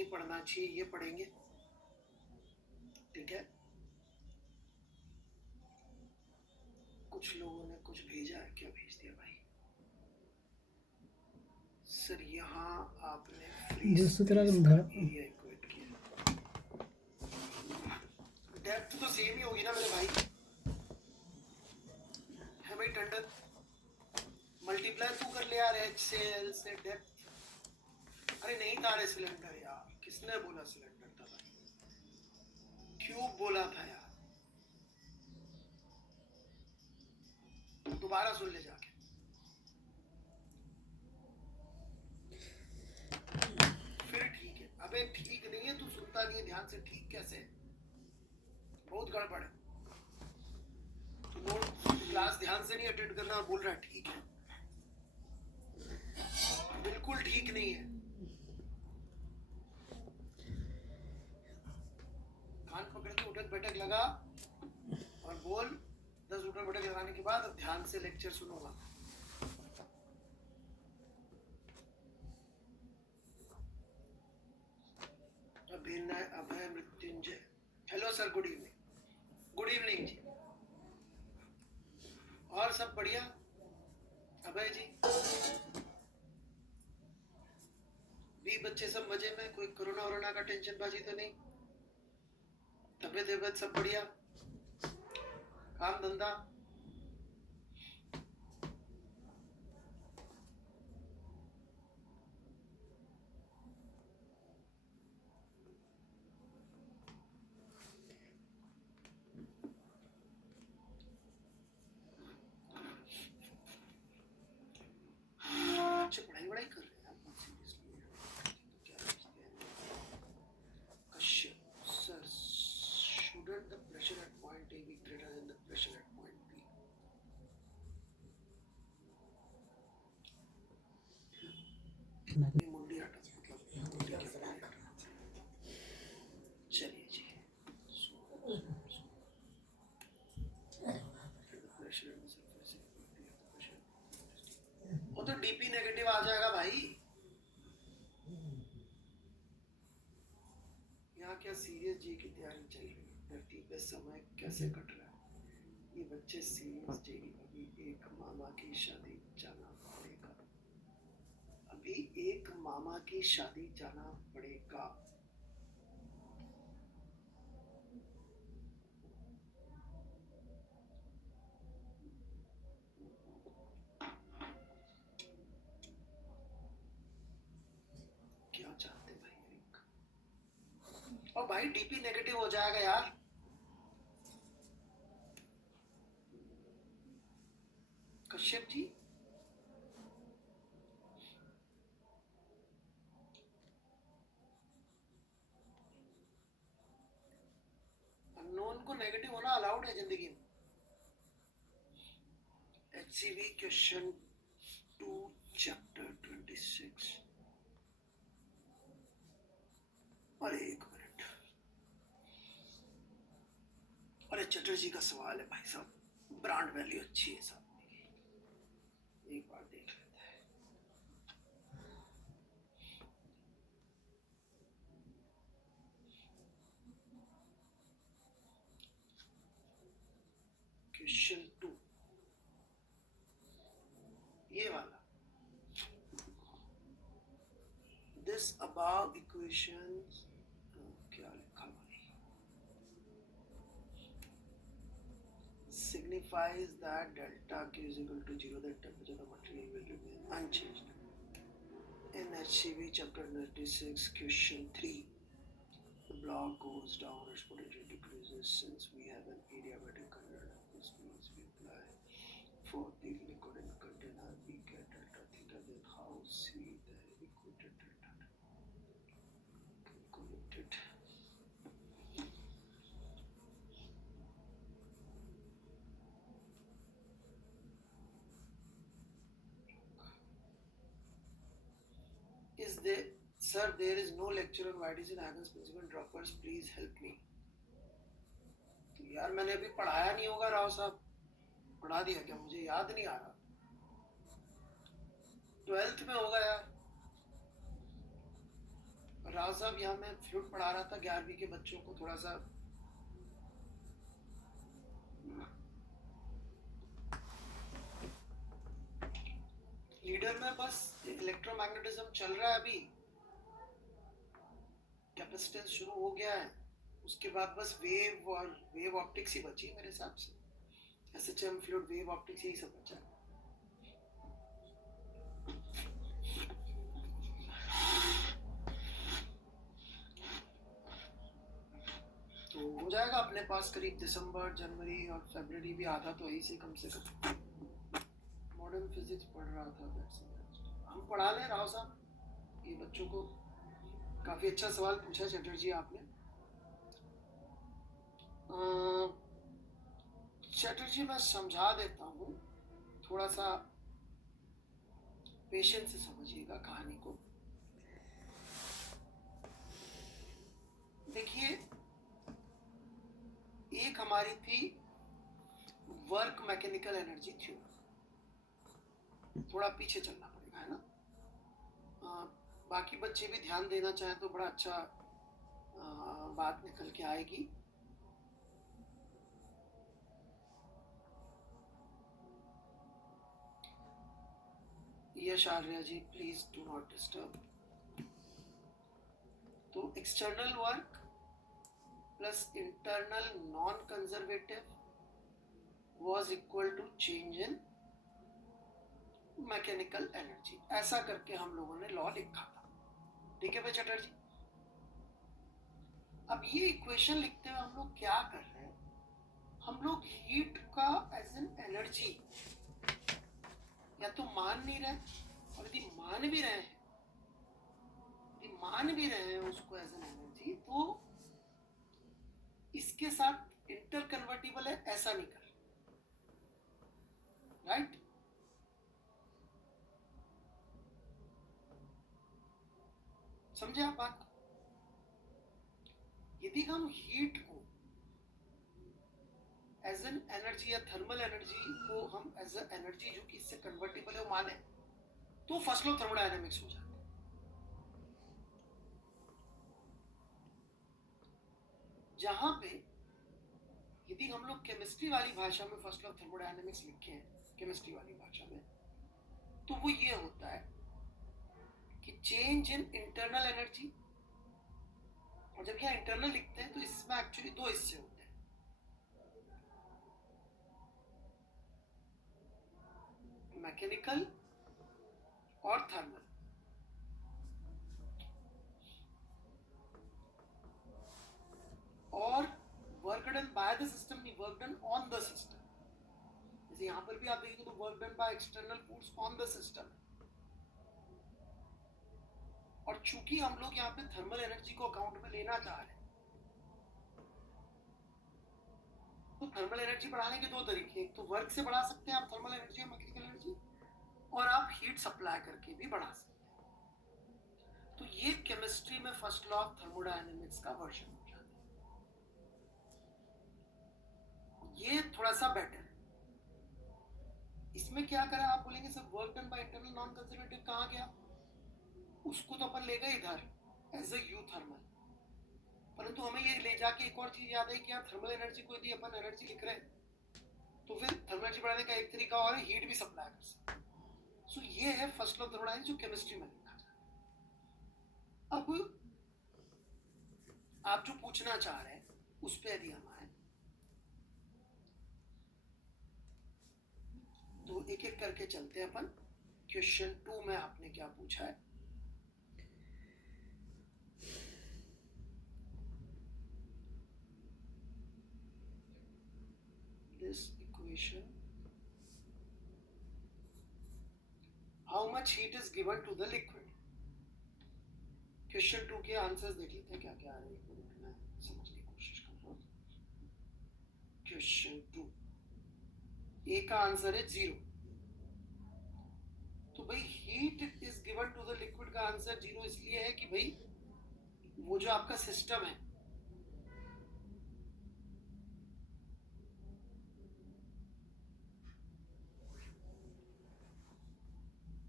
नहीं पढ़ना चाहिए, ये पढ़ेंगे। ठीक है, कुछ लोगों ने कुछ भेजा है, क्या भेज दिया भाई? सर यहाँ आपने जिस तरह का एरिया इक्वेट किया, डेप्थ तो सेम ही होगी ना मेरे भाई, है भाई टंडन? मल्टीप्लाई तू कर ले यार, एच से एल से डेप्थ। अरे नहीं था रे सिलेंडर यार, किसने बोला सिलेंडर था भाई? क्यूब बोला था यार, दोबारा सुन ले जाके। फिर ठीक है, अबे ठीक नहीं है, तू सुनता नहीं है ध्यान से, ठीक कैसे? बहुत गड़बड़ है, तू नोट क्लास ध्यान से नहीं अटेंड करना और बोल रहा है ठीक है, बिल्कुल ठीक नहीं है। कान पकड़ के उठक बैठक लगा और बोल, 10 उठक बैठक लगाने के बाद अब ध्यान से लेक्चर सुनूंगा। Abhay Mrityunjay, hello sir, good evening. Good evening ji, और सब बढ़िया? अभय जी भी, बच्चे सब मजे में? कोई कोरोना वोरोना का टेंशन बाजी तो नहीं? तबियत सब बढ़िया? काम धंधा? बच्चे पढ़ाई वढ़ाई कर रहे हैं यार, seriously. Kashyap sir, shouldn't the pressure at point A be greater than the pressure at point B? मुंडी हटा, मतलब चलिए जी, वो तो डीपी नेगेटिव आ जाएगा भाई। यहाँ क्या सीरियस जी की तैयारी चल रही है, धरती पे समय कैसे कट रहा है ये बच्चे सीरियस जी। अभी एक मामा की शादी जाना पड़ेगा, अभी एक मामा की शादी जाना पड़ेगा। क्या चाहते भाई रिंक? और भाई डीपी नेगेटिव हो जाएगा यार। कश्यप जी अननोन को नेगेटिव होना अलाउड है जिंदगी में। HCV question 2 chapter 26। अरे एक मिनट, अरे चटर्जी का सवाल है भाई साहब, ब्रांड वैल्यू अच्छी है साहब, एक बार देख लेते हैं। क्वेश्चन 2 ये वाला, दिस अबव इक्वेशंस, क्या लिखा भाई, signifies that delta Q is equal to 0, that temperature of the material will remain unchanged. In HCV chapter 96 question 3, the block goes down, its potential decreases. Since we have an adiabatic container, this means we apply for the liquid in container, we get delta theta, then how see the equated delta calculated. Is there, sir, there is no lecture on why is in Huygens principle droppers, please help me. यार मैंने अभी पढ़ाया नहीं होगा, राव साहब पढ़ा दिया क्या, मुझे याद नहीं आ रहा। 12th में होगा यार, राव साहब, यहाँ मैं फ्लूट पढ़ा रहा था 11वीं के बच्चों को, थोड़ा सा लीडर में बस इलेक्ट्रोमैग्नेटिज्म चल रहा है, अभी कैपेसिटेंस शुरू हो गया है, उसके बाद बस वेव और वेव ऑप्टिक्स ही बची मेरे हिसाब से। एसएचएम, फ्लूइड, वेव ऑप्टिक्स, यही सब बचा। तो हो जाएगा अपने पास करीब दिसंबर, जनवरी और फरवरी भी आधा तो यही से कम से कम। मॉडर्न फिजिक्स पढ़ रहा था, हम पढ़ा लें राव साहब ये बच्चों को। काफी अच्छा सवाल पूछा चटर्जी आपने। चटर्जी मैं समझा देता हूँ, थोड़ा सा पेशेंस से समझिएगा कहानी को। देखिए, एक हमारी थी वर्क मैकेनिकल एनर्जी थ्योरी, थोड़ा पीछे चलना पड़ेगा, है ना। बाकी बच्चे भी ध्यान देना चाहें तो बड़ा अच्छा बात निकल के आएगी। यश Arya ji, please do not disturb. तो external work plus internal non conservative was equal to change in mechanical energy, ऐसा करके हम लोगों ने लॉ लिखा था। ठीक है भाई चटर्जी। अब ये इक्वेशन लिखते हुए हम लोग क्या कर रहे हैं, हम लोग हीट का एज एन एनर्जी या तो मान नहीं रहे, और यदि मान भी रहे हैं उसको एज एन एनर्जी, तो इसके साथ इंटर कन्वर्टिबल है, ऐसा नहीं कर, राइट। समझे आप बात को? यदि हम हीट को एज एन एनर्जी या थर्मल एनर्जी को हम एज ए एनर्जी जो कि इससे कन्वर्टिबल है वो माने, तो फर्स्ट लॉ थर्मोडायनेमिक्स हो जाता है। जहां पे यदि हम लोग केमिस्ट्री वाली भाषा में फर्स्ट लॉ थर्मोडायनेमिक्स लिखे हैं, केमिस्ट्री वाली भाषा में, तो वो ये होता है कि चेंज इन इंटरनल एनर्जी, और जब यहाँ इंटरनल लिखते हैं तो इसमें एक्चुअली दो हिस्से होते हैं, मैकेनिकल और थर्मल। और work done by the system नहीं, work done on the system. जैसे यहाँ पर भी आप देखेंगे तो work done by external force on the system. और चूंकि हम लोग यहाँ पे थर्मल एनर्जी को अकाउंट में लेना चाह रहे हैं, तो थर्मल एनर्जी बढ़ाने के दो तरीके, एक तो वर्क से बढ़ा सकते हैं आप थर्मल एनर्जी, मैकेनिकल एनर्जी, और आप हीट सप्लाई करके भी बढ़ा सकते हैं। तो ये केमिस्ट्री में फर्स्ट लॉ ऑफ थर्मोडायनेमिक्स का वर्जन हो जाता है। ये थोड़ा सा बेटर है। इसमें क्या करा, आप बोलेंगे sir work done by internal non conservative कहाँ गया, उसको तो अपन ले गए इधर एज ए यू थर्मल, परंतु हमें ये ले जाके एक और चीज याद है कि यार थर्मल एनर्जी को यदि अपन एनर्जी लिख रहे हैं तो फिर थर्मल एनर्जी बढ़ाने का एक तरीका और है हीट भी सप्लाई कर सकते हैं। सो ये है फर्स्ट लॉ ऑफ थर्मोडायनेमिक्स जो केमिस्ट्री में लिखा जाता है। अब आप जो पूछना चाह रहे हैं उस पर यदि हम आए तो एक एक करके चलते हैं अपन। क्वेश्चन 2 में आपने क्या पूछा है? This equation, how much heat is given to the liquid? Question 2 के आंसर्स देख लेते हैं क्या क्या आ रहे हैं, मैं समझने की कोशिश कर रहा हूँ। क्वेश्चन 2 ए का आंसर है 0। तो भाई heat is given to the liquid का आंसर 0 इसलिए है कि भाई वो जो आपका सिस्टम है,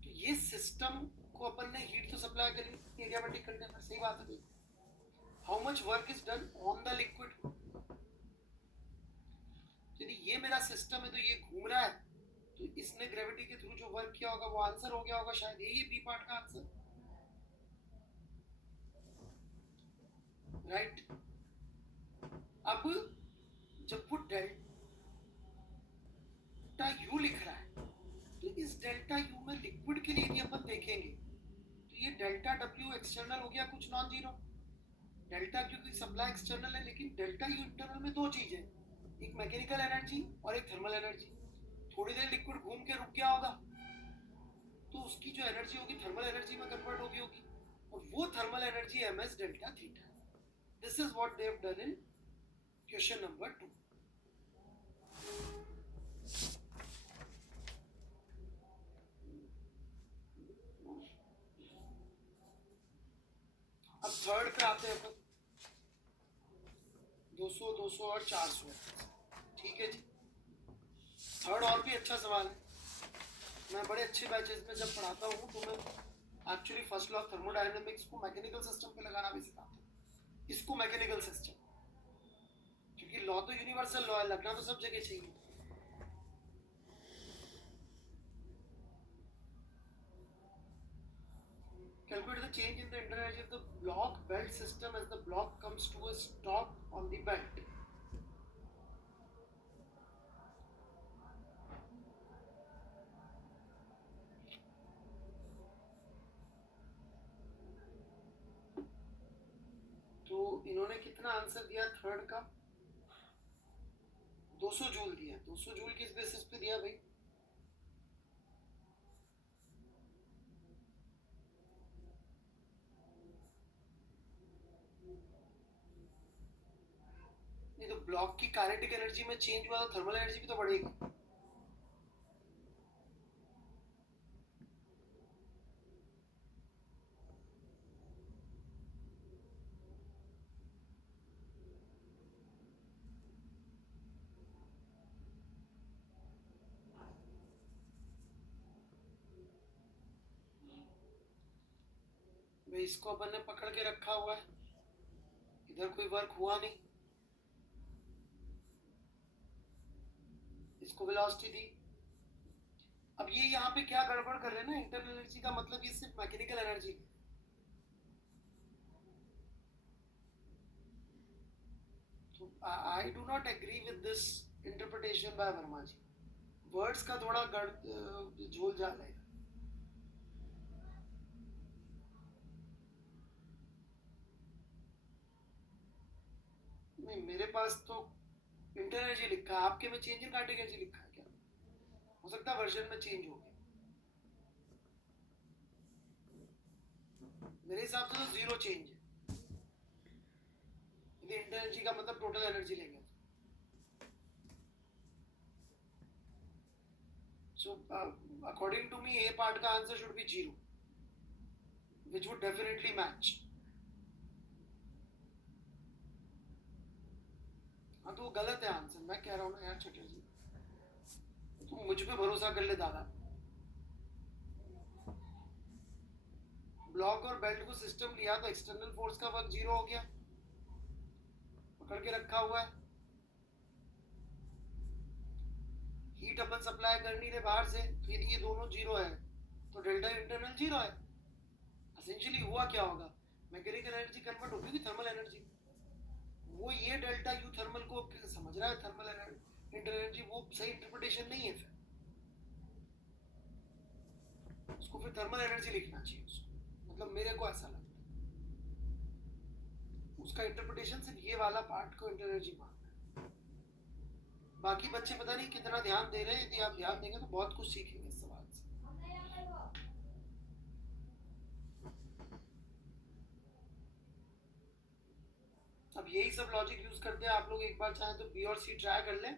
तो ये सिस्टम को अपन ने हीट तो सप्लाई करी एडियाबैटिक कंटेनर, सही बात है। How much work is done on the liquid. यदि ये मेरा सिस्टम है तो ये घूम रहा है, तो इसने ग्रेविटी के थ्रू जो वर्क किया होगा वो आंसर हो गया होगा शायद, यही बी पार्ट का आंसर, राइट। अब जब वो डेल्टा यू लिख रहा है, तो इस डेल्टा यू में लिक्विड के लिए यदि अपन देखेंगे तो ये डेल्टा डब्ल्यू एक्सटर्नल हो गया कुछ नॉन जीरो, डेल्टा क्यू की सप्लाई एक्सटर्नल है, लेकिन डेल्टा यू इंटरनल में दो चीजें, एक मैकेनिकल एनर्जी और एक थर्मल एनर्जी। थोड़ी देर लिक्विड घूम के रुक गया होगा तो उसकी जो एनर्जी होगी थर्मल एनर्जी में कन्वर्ट होगी और वो thermal energy ms delta theta. This is what they have done in question number 2। अब थर्ड पे आते हैं अपन, 200 200 और 400, ठीक है जी। थर्ड और भी अच्छा सवाल है। मैं बड़े अच्छे बैचेस में जब पढ़ाता हूँ तो मैं actually first law of thermodynamics को मैकेनिकल सिस्टम पे लगाना भी सिखाता हूँ, इसको मैकेनिकल सिस्टम, क्योंकि लॉ तो यूनिवर्सल लॉ है, लगना तो सब जगह चाहिए। Calculate the change in the internal energy of the block belt system as the block comes to a stop on the belt. तो इन्होंने कितना आंसर दिया थर्ड का, 200 जूल दिया। 200 जूल किस बेसिस पे दिया भाई? नहीं तो ब्लॉक की काइनेटिक एनर्जी में चेंज हुआ तो थर्मल एनर्जी भी तो बढ़ेगी। भाई इसको अपन ने पकड़ के रखा हुआ है, इधर कोई वर्क हुआ नहीं, इसको वेलोसिटी दी। अब ये यहाँ पे क्या गड़बड़ कर रहे हैं ना, इंटरनल एनर्जी का मतलब ये सिर्फ mechanical energy. So I do not agree with this interpretation by Verma ji. Words का थोड़ा झोल झाल है। नहीं मेरे पास तो इंटरनल एनर्जी लिखा है, आपके में चेंज इन काइनेटिक एनर्जी लिखा है क्या? हो सकता है वर्जन में चेंज हो गया, मेरे हिसाब से तो जीरो चेंज है। यदि इंटरनल एनर्जी का मतलब टोटल एनर्जी लेंगे so according to me A part का answer should be 0 which would definitely match। हाँ तो वो गलत है आंसर, मैं कह रहा हूँ ना यार चटर्जी, तुम मुझ पे भरोसा कर ले दादा। ब्लॉक और बेल्ट को सिस्टम लिया तो एक्सटर्नल फोर्स का वर्क 0 हो गया, पकड़ के रखा हुआ है। हीट अपन सप्लाई कर नहीं रहे बाहर से, तो यदि ये दोनों 0 है तो डेल्टा इंटरनल 0 है। एसेंशियली हुआ क्या होगा, मैकेनिकल एनर्जी कन्वर्ट होगी थर्मल एनर्जी। वो ये डेल्टा यू थर्मल को समझ रहा है थर्मल इंटरनल एनर्जी, वो सही इंटरप्रिटेशन नहीं है। फिर उसको फिर थर्मल एनर्जी लिखना चाहिए उसको, मतलब मेरे को ऐसा लगता है उसका इंटरप्रिटेशन सिर्फ ये वाला पार्ट को इंटरनल एनर्जी मानना है। बाकी बच्चे पता नहीं कितना ध्यान दे रहे हैं, यदि आप ध्यान देंगे तो बहुत कुछ सीखेंगे इस सवाल से। अब यही सब लॉजिक यूज करते हैं आप लोग, एक बार चाहे तो बी और सी ट्राई कर लें।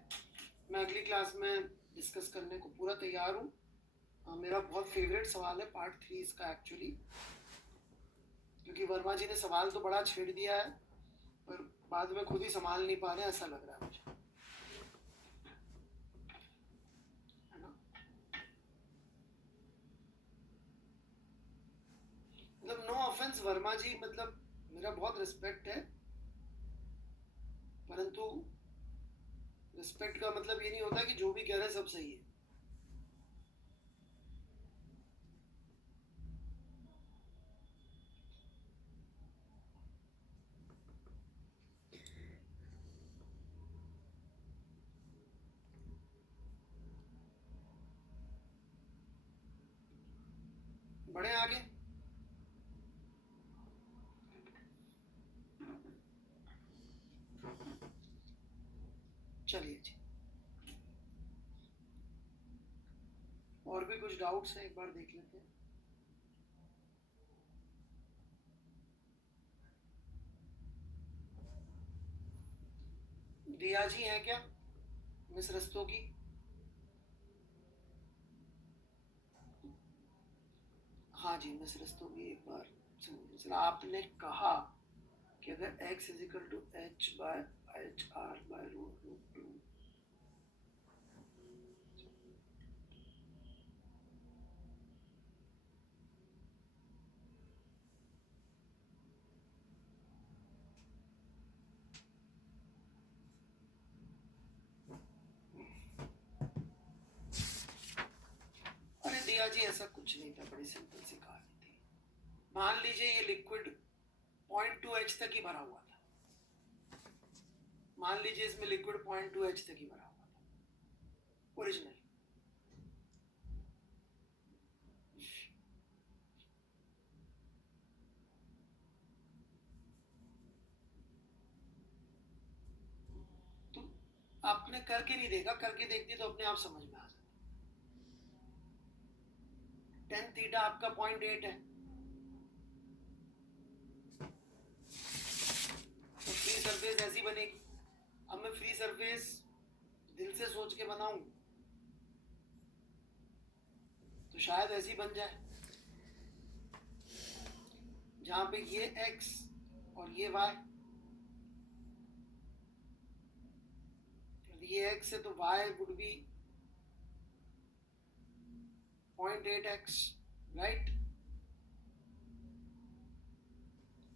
मैं अगली क्लास में डिस्कस करने को पूरा तैयार हूँ। मेरा बहुत फेवरेट सवाल है पार्ट 3 इसका एक्चुअली, क्योंकि वर्मा जी ने सवाल तो बड़ा छेड़ दिया है पर बाद में खुद ही संभाल नहीं पा रहे, ऐसा लग रहा है मुझे, है ना। ऑफेंस वर्मा जी, मतलब मेरा बहुत रिस्पेक्ट है, परंतु रिस्पेक्ट का मतलब ये नहीं होता कि जो भी कह रहे हैं सब सही है। बढ़े आगे। चलिए जी, और भी कुछ डाउट्स हैं, एक बार देख लेते हैं। दिया जी हैं क्या मिस रस्तोगी? हाँ जी मिस रस्तोगी, एक बार सुनिए। आपने कहा कि अगर x is equal to H by H R by root two, अरे दिया जी ऐसा कुछ नहीं था, बड़ी सिंपल सी कहानी थी। मान लीजिए ये लिक्विड 0.2 H तक ही भरा हुआ था। मान लीजिए इसमें लिक्विड 0.2 H तक ही भरा हुआ था ओरिजिनल। तो आपने करके नहीं देखा, करके देखती तो अपने आप समझ में आ जाता। टेन थीटा आपका 0.8 है, तो फ्री सरफेस ऐसी बनेगी। अब मैं फ्री सरफेस दिल से सोच के बनाऊं तो शायद ऐसी बन जाए, जहां पे ये x और ये y, ये x है तो y would be 0.8x, right?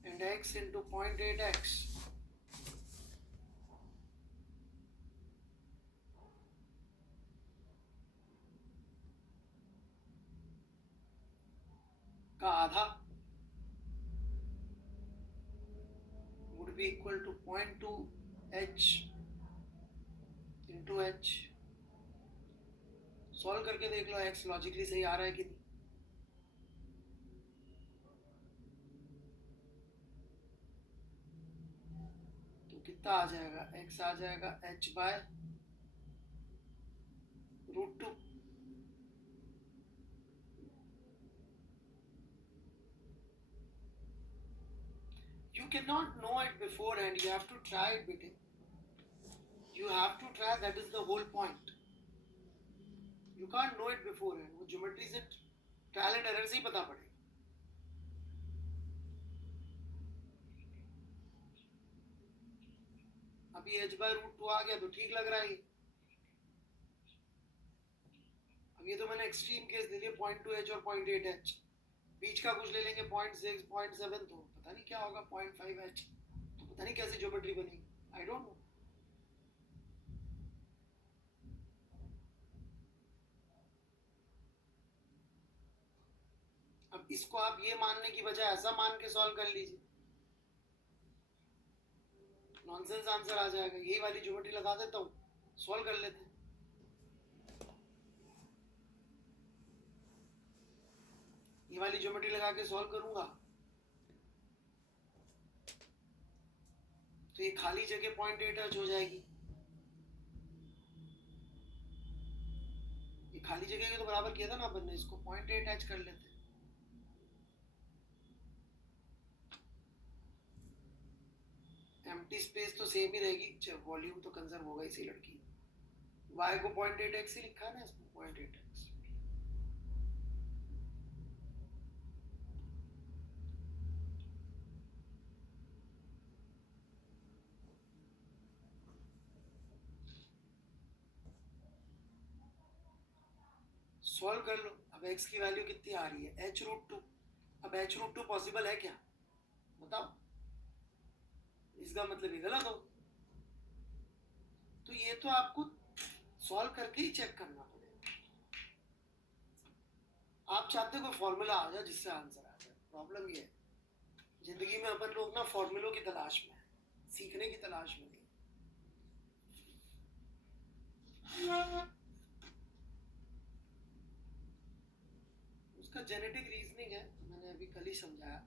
And x into 0.8x का आधा would be equal to 0.2h into h। Solve करके देख लो x लॉजिकली सही आ रहा है कि नहीं। तो कितना आ जाएगा, x आ जाएगा h by root two. You cannot know it beforehand, you have to try it, bete. You have to try, that is the whole point. You can't know it beforehand, वो ज्योमेट्री से trial and error से ही पता पड़ेगा। अभी h by root to आ गया तो ठीक लग रहा है। अब ये तो मैंने एक्सट्रीम केस ले लिया 0.2h और 0.8h, बीच का कुछ ले लेंगे 0.6 0.7, तो पता नहीं क्या होगा 0.5h, तो पता नहीं कैसे ज्योमेट्री बनेगी, आई डोंट नो। अब इसको आप ये मानने की बजाय ऐसा मान के सॉल्व कर लीजिए, नॉनसेंस आंसर आ जाएगा। यही वाली ज्योमेट्री लगा देता हूँ, सॉल्व कर लेते हैं। ये वाली ज्योमेट्री लगा के सॉल्व करूंगा तो ये खाली जगह 0.8h हो जाएगी। ये खाली जगह के तो बराबर किया था ना अपन ने, इसको 0.8h कर लेते हैं। एम्प्टी स्पेस तो सेम ही रहेगी, वॉल्यूम तो कंजर्व होगा इसी लड़की। y को 0.8x ही लिखा है ना इसमें, 0.8x। सॉल्व कर लो। अब x की वैल्यू कितनी आ रही है, h रूट टू। अब h√2 पॉसिबल है क्या, बताओ, इसका मतलब ये गलत हो। तो ये तो आपको सॉल्व करके ही चेक करना पड़ेगा। आप चाहते कोई फॉर्मूला आ जाए जिससे आंसर आ जाए, प्रॉब्लम ये है जिंदगी में अपन लोग ना फॉर्मूलों की तलाश में है, सीखने की तलाश में नहीं। उसका जेनेटिक रीजनिंग है, मैंने अभी कल ही समझाया।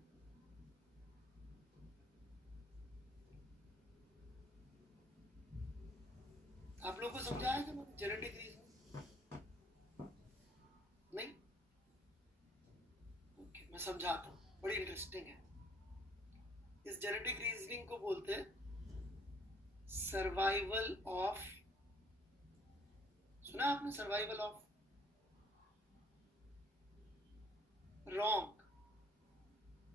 आप लोगों को समझाया कि मैंने जेनेटिक रीजनिंग नहीं? ओके, मैं समझाता हूँ, बड़ी इंटरेस्टिंग है। इस जेनेटिक रीजनिंग को बोलते हैं सर्वाइवल ऑफ, सुना आपने survival of? Wrong.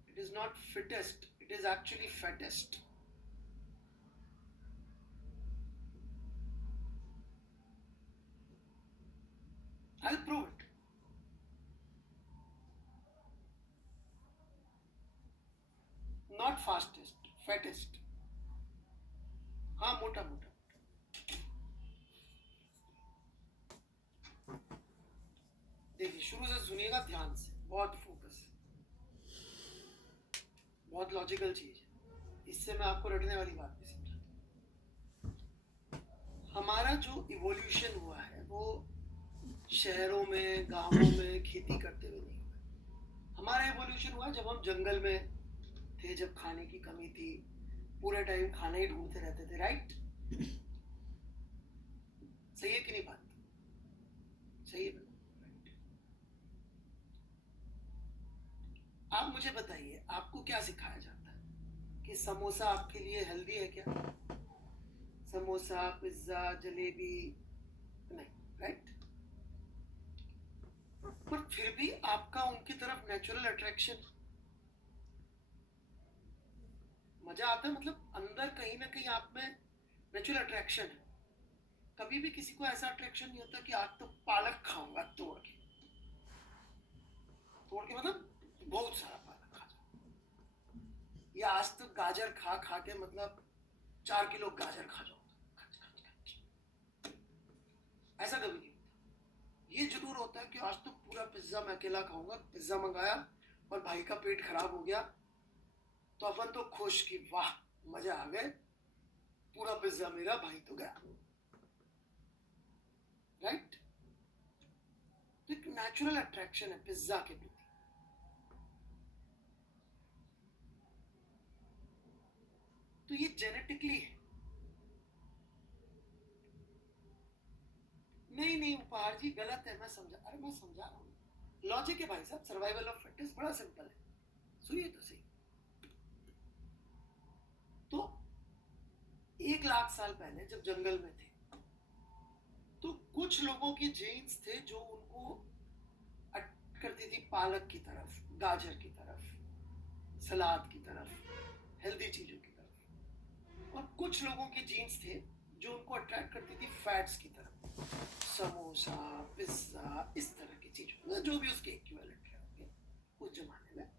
It is not fittest, it is actually fattest. I'll prove it. Not fastest, fattest. हाँ, मोटा मोटा। देखिए शुरू से सुनिएगा ध्यान से, बहुत फोकस, बहुत लॉजिकल चीज है, इससे मैं आपको रटने वाली बात नहीं समझा। हमारा जो इवोल्यूशन हुआ है वो शहरों में, गांवों में खेती करते हुए नहीं हुआ। हमारा इवोल्यूशन हुआ जब हम जंगल में थे, जब खाने की कमी थी, पूरे टाइम खाना ही ढूंढते रहते थे, राइट? सही है कि नहीं बात? सही है। आप मुझे बताइए, आपको क्या सिखाया जाता है कि समोसा आपके लिए हेल्दी है क्या? समोसा, पिज्जा, जलेबी नहीं, राइट? पर फिर भी आपका उनकी तरफ नेचुरल अट्रैक्शन, मजा आता है, मतलब अंदर कहीं ना कहीं आप में नेचुरल अट्रैक्शन है। कभी भी किसी को ऐसा अट्रैक्शन नहीं होता कि आज तो पालक खाऊंगा तोड़ के, तोड़ के मतलब बहुत सारा पालक खा जाओ, या आज तो गाजर खा खा के मतलब 4 किलो गाजर खा जाओ, ऐसा कभी नहीं होता। ये जरूर होता है कि आज तो पूरा पिज्जा मैं अकेला खाऊंगा, पिज्जा मंगाया और भाई का पेट खराब हो गया तो अपन तो खुश कि वाह मजा आ गए, पूरा पिज्जा मेरा, भाई तो गया, राइट? तो एक नेचुरल अट्रैक्शन है पिज्जा के प्रति। तो ये जेनेटिकली है। नहीं नहीं उपहार जी, गलत है, मैं समझा, अरे मैं समझा रहा हूँ, लॉजिक है भाई साहब, सर्वाइवल ऑफ फिटेस्ट बड़ा सिंपल है, सुनिए तो सही। तो 1 लाख साल पहले जब जंगल में थे तो कुछ लोगों के जीन्स थे जो उनको अट्रैक्ट करती थी पालक की तरफ, गाजर की तरफ, सलाद की तरफ, हेल्दी चीजों की तरफ, और कुछ लोगों के जीन्स थे जो उनको अट्रैक्ट करती थी फैट्स की तरफ, समोसा, पिज्जा, इस तरह की चीजों, जो भी उसके इक्विवेलेंट है उस जमाने में।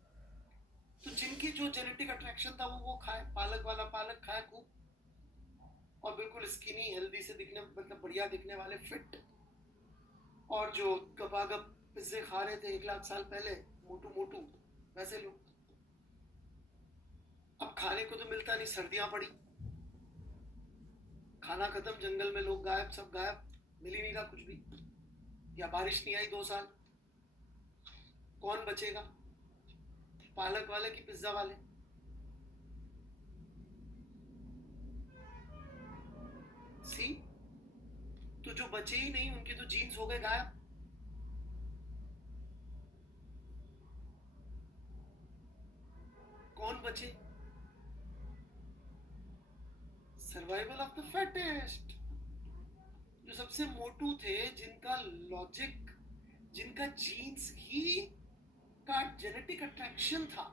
तो जिनकी जो जेनेटिक अट्रैक्शन था वो खाए, पालक वाला पालक खाए खूब, और बिल्कुल स्किनी हेल्दी से दिखने, मतलब बढ़िया दिखने वाले फिट, और जो गपागप पिज्जे खा रहे थे 1 लाख साल पहले, मोटू मोटू, वैसे लोग। अब खाने को तो मिलता नहीं, सर्दियां पड़ी, खाना खत्म, जंगल में लोग गायब, सब गायब, मिल ही नहीं रहा कुछ भी, या बारिश नहीं आई 2 साल, कौन बचेगा? पालक वाले कि पिज्जा वाले? सी, तो जो बचे ही नहीं उनके तो जीन्स हो गए गायब। कौन बचे? Survival of the fattest. जो सबसे मोटू थे, जिनका लॉजिक, जिनका जीन्स ही का जेनेटिक अट्रैक्शन था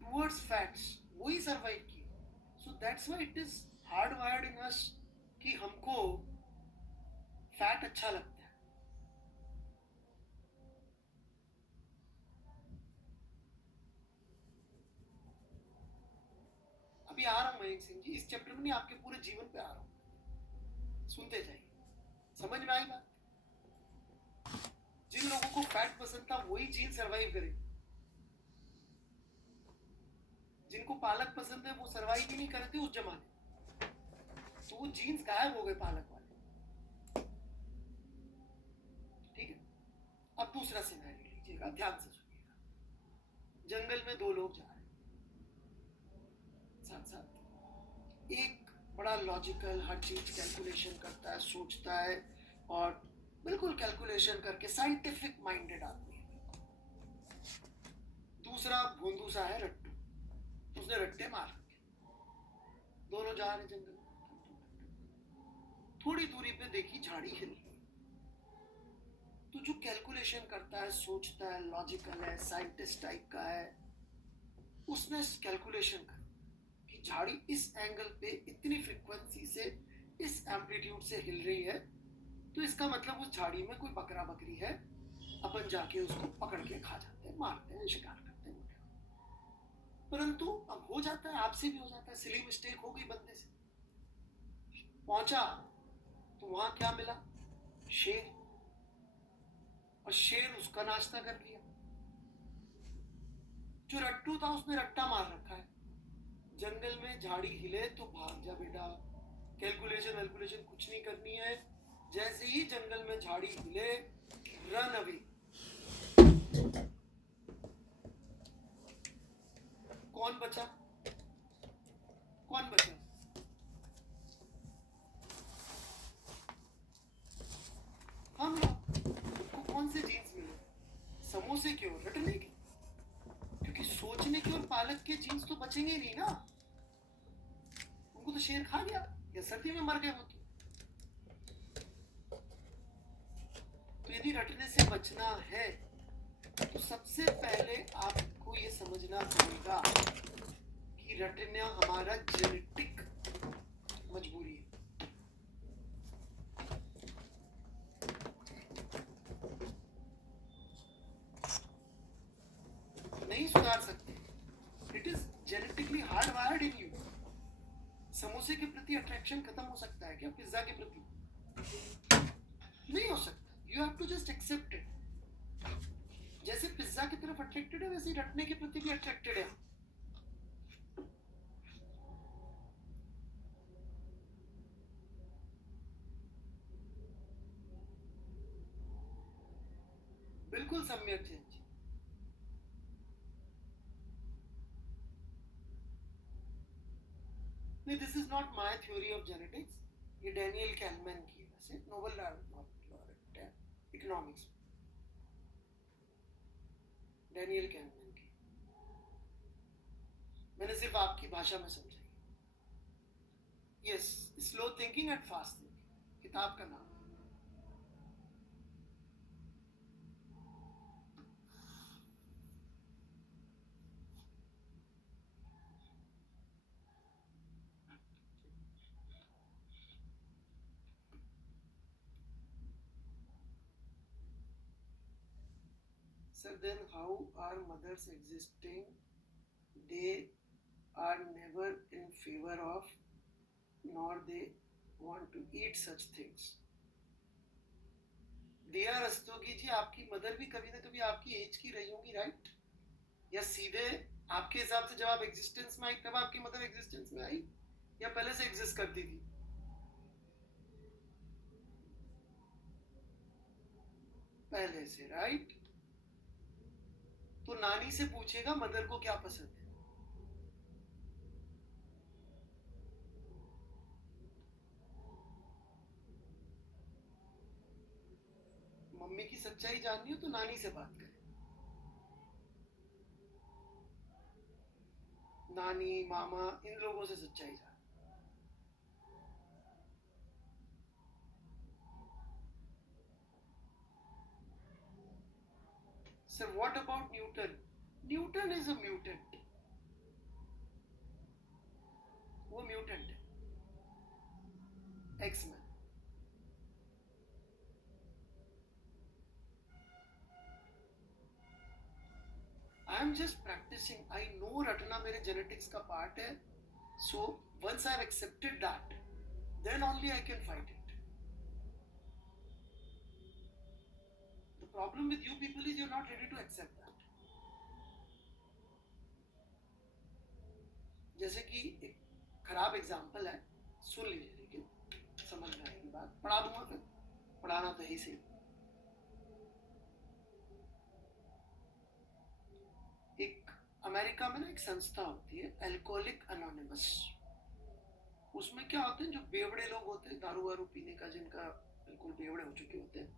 टुवर्ड्स फैट्स, वही सरवाइव किए। So that's why it is hard wired in us कि हमको फैट अच्छा लगता है। आ रहा हूं मयंक सिंह जी, इस चैप्टर में नहीं, आपके पूरे जीवन पे आ रहा हूं, सुनते जाइए। समझ में आई बात? जिन लोगों को फैट पसंद था वही जीन सरवाइव करे, जिनको पालक पसंद है वो सरवाइव ही नहीं करते उस जमाने, तो वो जीन्स गायब हो गए पालक वाले। ठीक है, अब दूसरा सिनेरियो लीजिएगा, ध्यान से सुनिएगा। जंगल में दो लोग जा रहे हैं साथ साथ, एक बड़ा लॉजिकल, हर चीज कैलकुलेशन करता है, सोचता है, और बिल्कुल कैलकुलेशन करके साइंटिफिक माइंडेड आदमी है। दूसरा भोंदू सा है, रट्टू, उसने रट्टे मार रखे। दोनों जा रहे जंगल में, थोड़ी दूरी पे देखी झाड़ी हिल रही। तो जो कैलकुलेशन करता है, सोचता है, लॉजिकल है, साइंटिस्ट टाइप का है, उसने कैलकुलेशन कर कि झाड़ी इस एंगल पे इतनी फ्रीक्वेंसी से इस एम्पलीट्यूड से हिल रही है, तो इसका मतलब उस झाड़ी में कोई बकरा बकरी है, अपन जाके उसको पकड़ के खा जाते हैं, मारते हैं, शिकार करते हैं। परंतु अब हो जाता है, आपसे भी हो जाता है, सिली मिस्टेक हो गई बंदे से। पहुंचा तो वहां क्या मिला? शेर, और शेर उसका नाश्ता कर लिया। जो रट्टू था उसने रट्टा मार रखा है, जंगल में झाड़ी हिले तो भाग जा बेटा, कैलकुलेशन वैलकुलेशन कुछ नहीं करनी है, जैसे ही जंगल में झाड़ी हिले, रन अवे। कौन बचा? कौन बचा? हम लोग। उनको कौन से जीन्स मिले? समोसे के और रटने के, क्योंकि सोचने के और पालक के जीन्स तो बचेंगे नहीं ना, उनको तो शेर खा गया या सर्दी में मर गए वो तो यदि रटने से बचना है तो सबसे पहले आपको ये समझना पड़ेगा कि रटना हमारा जेनेटिक मजबूरी है। नहीं सुधार सकते, it is genetically hard wired in you. समोसे के प्रति अट्रैक्शन खत्म हो सकता है क्या पिज्जा के प्रति? नहीं हो सकता। You have to just accept it. जैसे पिज्जा की तरफ अट्रैक्टेड है, वैसे ही रटने के प्रति भी अट्रैक्टेड है। बिल्कुल सम्यक चेंज। नहीं, this is not my theory of genetics, ये डैनियल कैलमैन की है, वैसे नोबेल लॉरेट है इकोनॉमिक्स, डैनियल कैलमैन की। मैंने सिर्फ आपकी भाषा में समझाई। Yes, slow thinking and fast thinking, किताब का नाम। Sir, then how are mothers existing? They are never in favor of, nor they want to eat such things. दिया रस्तोगी जी, आपकी मदर भी कभी ना कभी आपकी एज की रही होंगी, राइट? या सीधे आपके हिसाब से जब आप एग्जिस्टेंस में आई तब आपकी मदर एग्जिस्टेंस में आई, या पहले से एग्जिस्ट करती थी? पहले से, राइट? तो नानी से पूछेगा मदर को क्या पसंद है। मम्मी की सच्चाई जाननी हो तो नानी से बात करें, नानी, मामा, इन लोगों से सच्चाई जान। Sir, what about Newton? Newton is a mutant. वो म्यूटेंट है, X man. I am just practising, I know रटना मेरे जेनेटिक्स का पार्ट है, So once I've accepted that, then only I can fight it. The problem with you people is you're not ready to accept that. जैसे कि एक खराब example है, सुन लीजिए, लेकिन समझ में आएगी बात, पढ़ा दूंगा फिर, पढ़ाना तो ही सही। एक अमेरिका में ना एक संस्था होती है अल्कोहलिक अनोनिमस। उसमें क्या होते हैं, जो बेवड़े लोग होते हैं दारू वारू पीने का, जिनका बिल्कुल बेवड़े हो चुके होते हैं,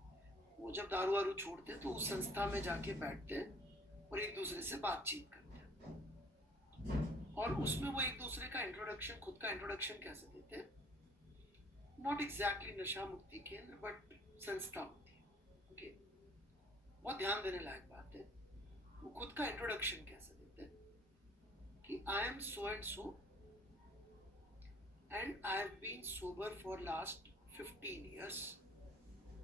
वो जब दारू वारू छोड़ते हैं तो उस संस्था में जाके बैठते हैं और एक दूसरे से बातचीत करते हैं। और उसमें वो एक दूसरे का इंट्रोडक्शन, खुद का इंट्रोडक्शन कैसे देते हैं, नॉट एग्जैक्टली नशा मुक्ति केंद्र, बट संस्था होती है। ओके, बहुत ध्यान देने लायक बात है। वो खुद का इंट्रोडक्शन कैसे देते हैं कि I am so and so and I have been sober for last 15 years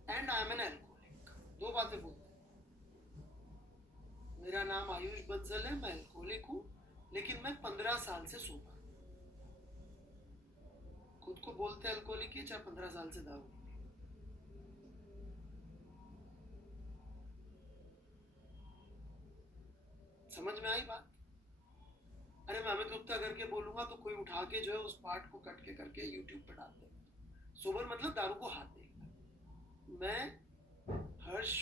and I am an alcoholic। दो बातें बोलते हैं, मेरा नाम आयुष बंसल है, मैं अल्कोहलिक हूँ, लेकिन मैं 15 साल से सोबर। खुद को बोलते अल्कोहलिक है, चाहे 15 साल से दारू। समझ में आई बात? अरे मैं अमित गुप्ता करके बोलूंगा तो कोई उठा के जो है उस पार्ट को कट के करके यूट्यूब पर डाल देगा। सोबर मतलब दारू को हाथ देगा। मैं हर्ष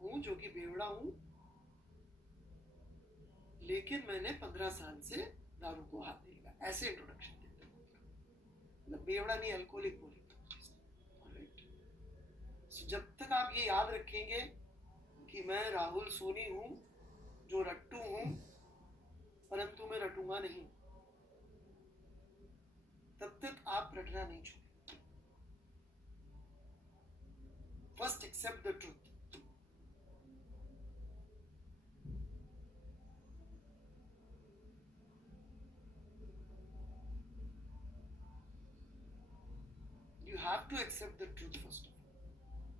हूं जो कि बेवड़ा हूं, लेकिन मैंने 15 साल से दारू को हाथ देगा, ऐसे इंट्रोडक्शन देते हैं। मतलब बेवड़ा नहीं, अल्कोहलिक बोलेंगे। So, जब तक आप ये याद रखेंगे कि मैं राहुल सोनी हूं जो रट्टू हूं, परंतु मैं रटूंगा नहीं, तब तक आप रटना नहीं छोड़ेंगे। First accept the truth. You have to accept the truth first of all.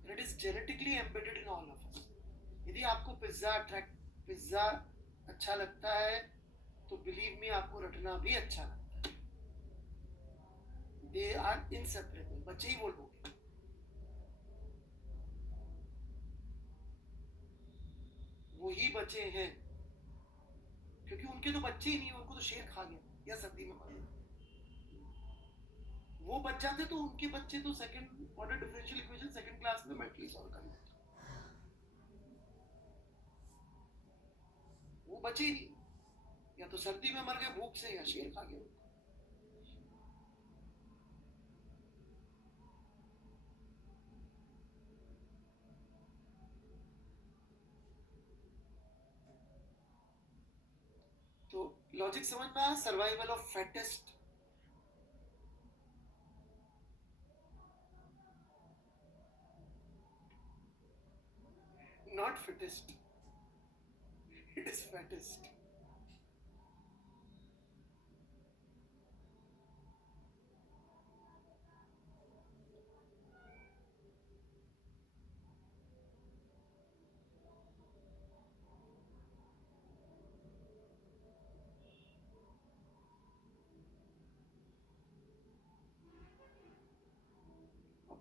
And it is genetically embedded in all of us. यदि आपको पिज्जा अच्छा लगता है तो बिलीव मी आपको रटना भी अच्छा लगता है। They are inseparable. बच्चे ही बोलोगे, वही बचे हैं, क्योंकि उनके तो बच्चे ही नहीं, उनको तो शेर खा गया या सर्दी में मर गया। वो बच जाते तो उनके बच्चे तो second order differential equation second class में मेंटली सॉल्व कर लेते। वो बचे ही नहीं, या तो सर्दी में मर गए भूख से, या शेर खा गया। तो लॉजिक समझ में आया? Survival of fattest. Not fittest, it is fattest.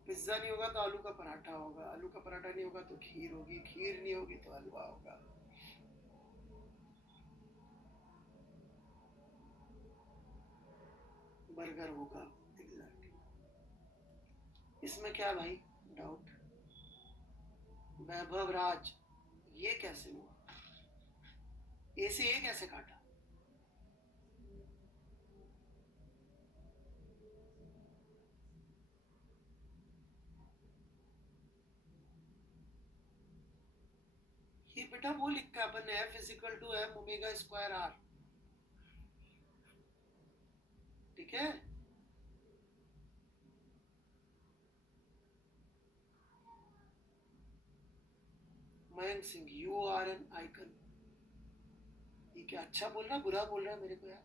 Pizza नहीं होगा तो आलू का पराठा होगा, आलू का पराठा नहीं होगा तो खीर होगी, खीर नहीं होगी तो हलवा होगा। बर्गर होगा। एग्जैक्टली। इसमें क्या भाई डाउट? वैभव राज, ये कैसे हुआ? ए से ए कैसे काटा? ये बेटा वो लिखा है अपन ने, F is equal to M omega square R. ठीक है, Mayank Singh, you are an icon. ये क्या अच्छा बोल रहा बुरा बोल रहा मेरे को यार?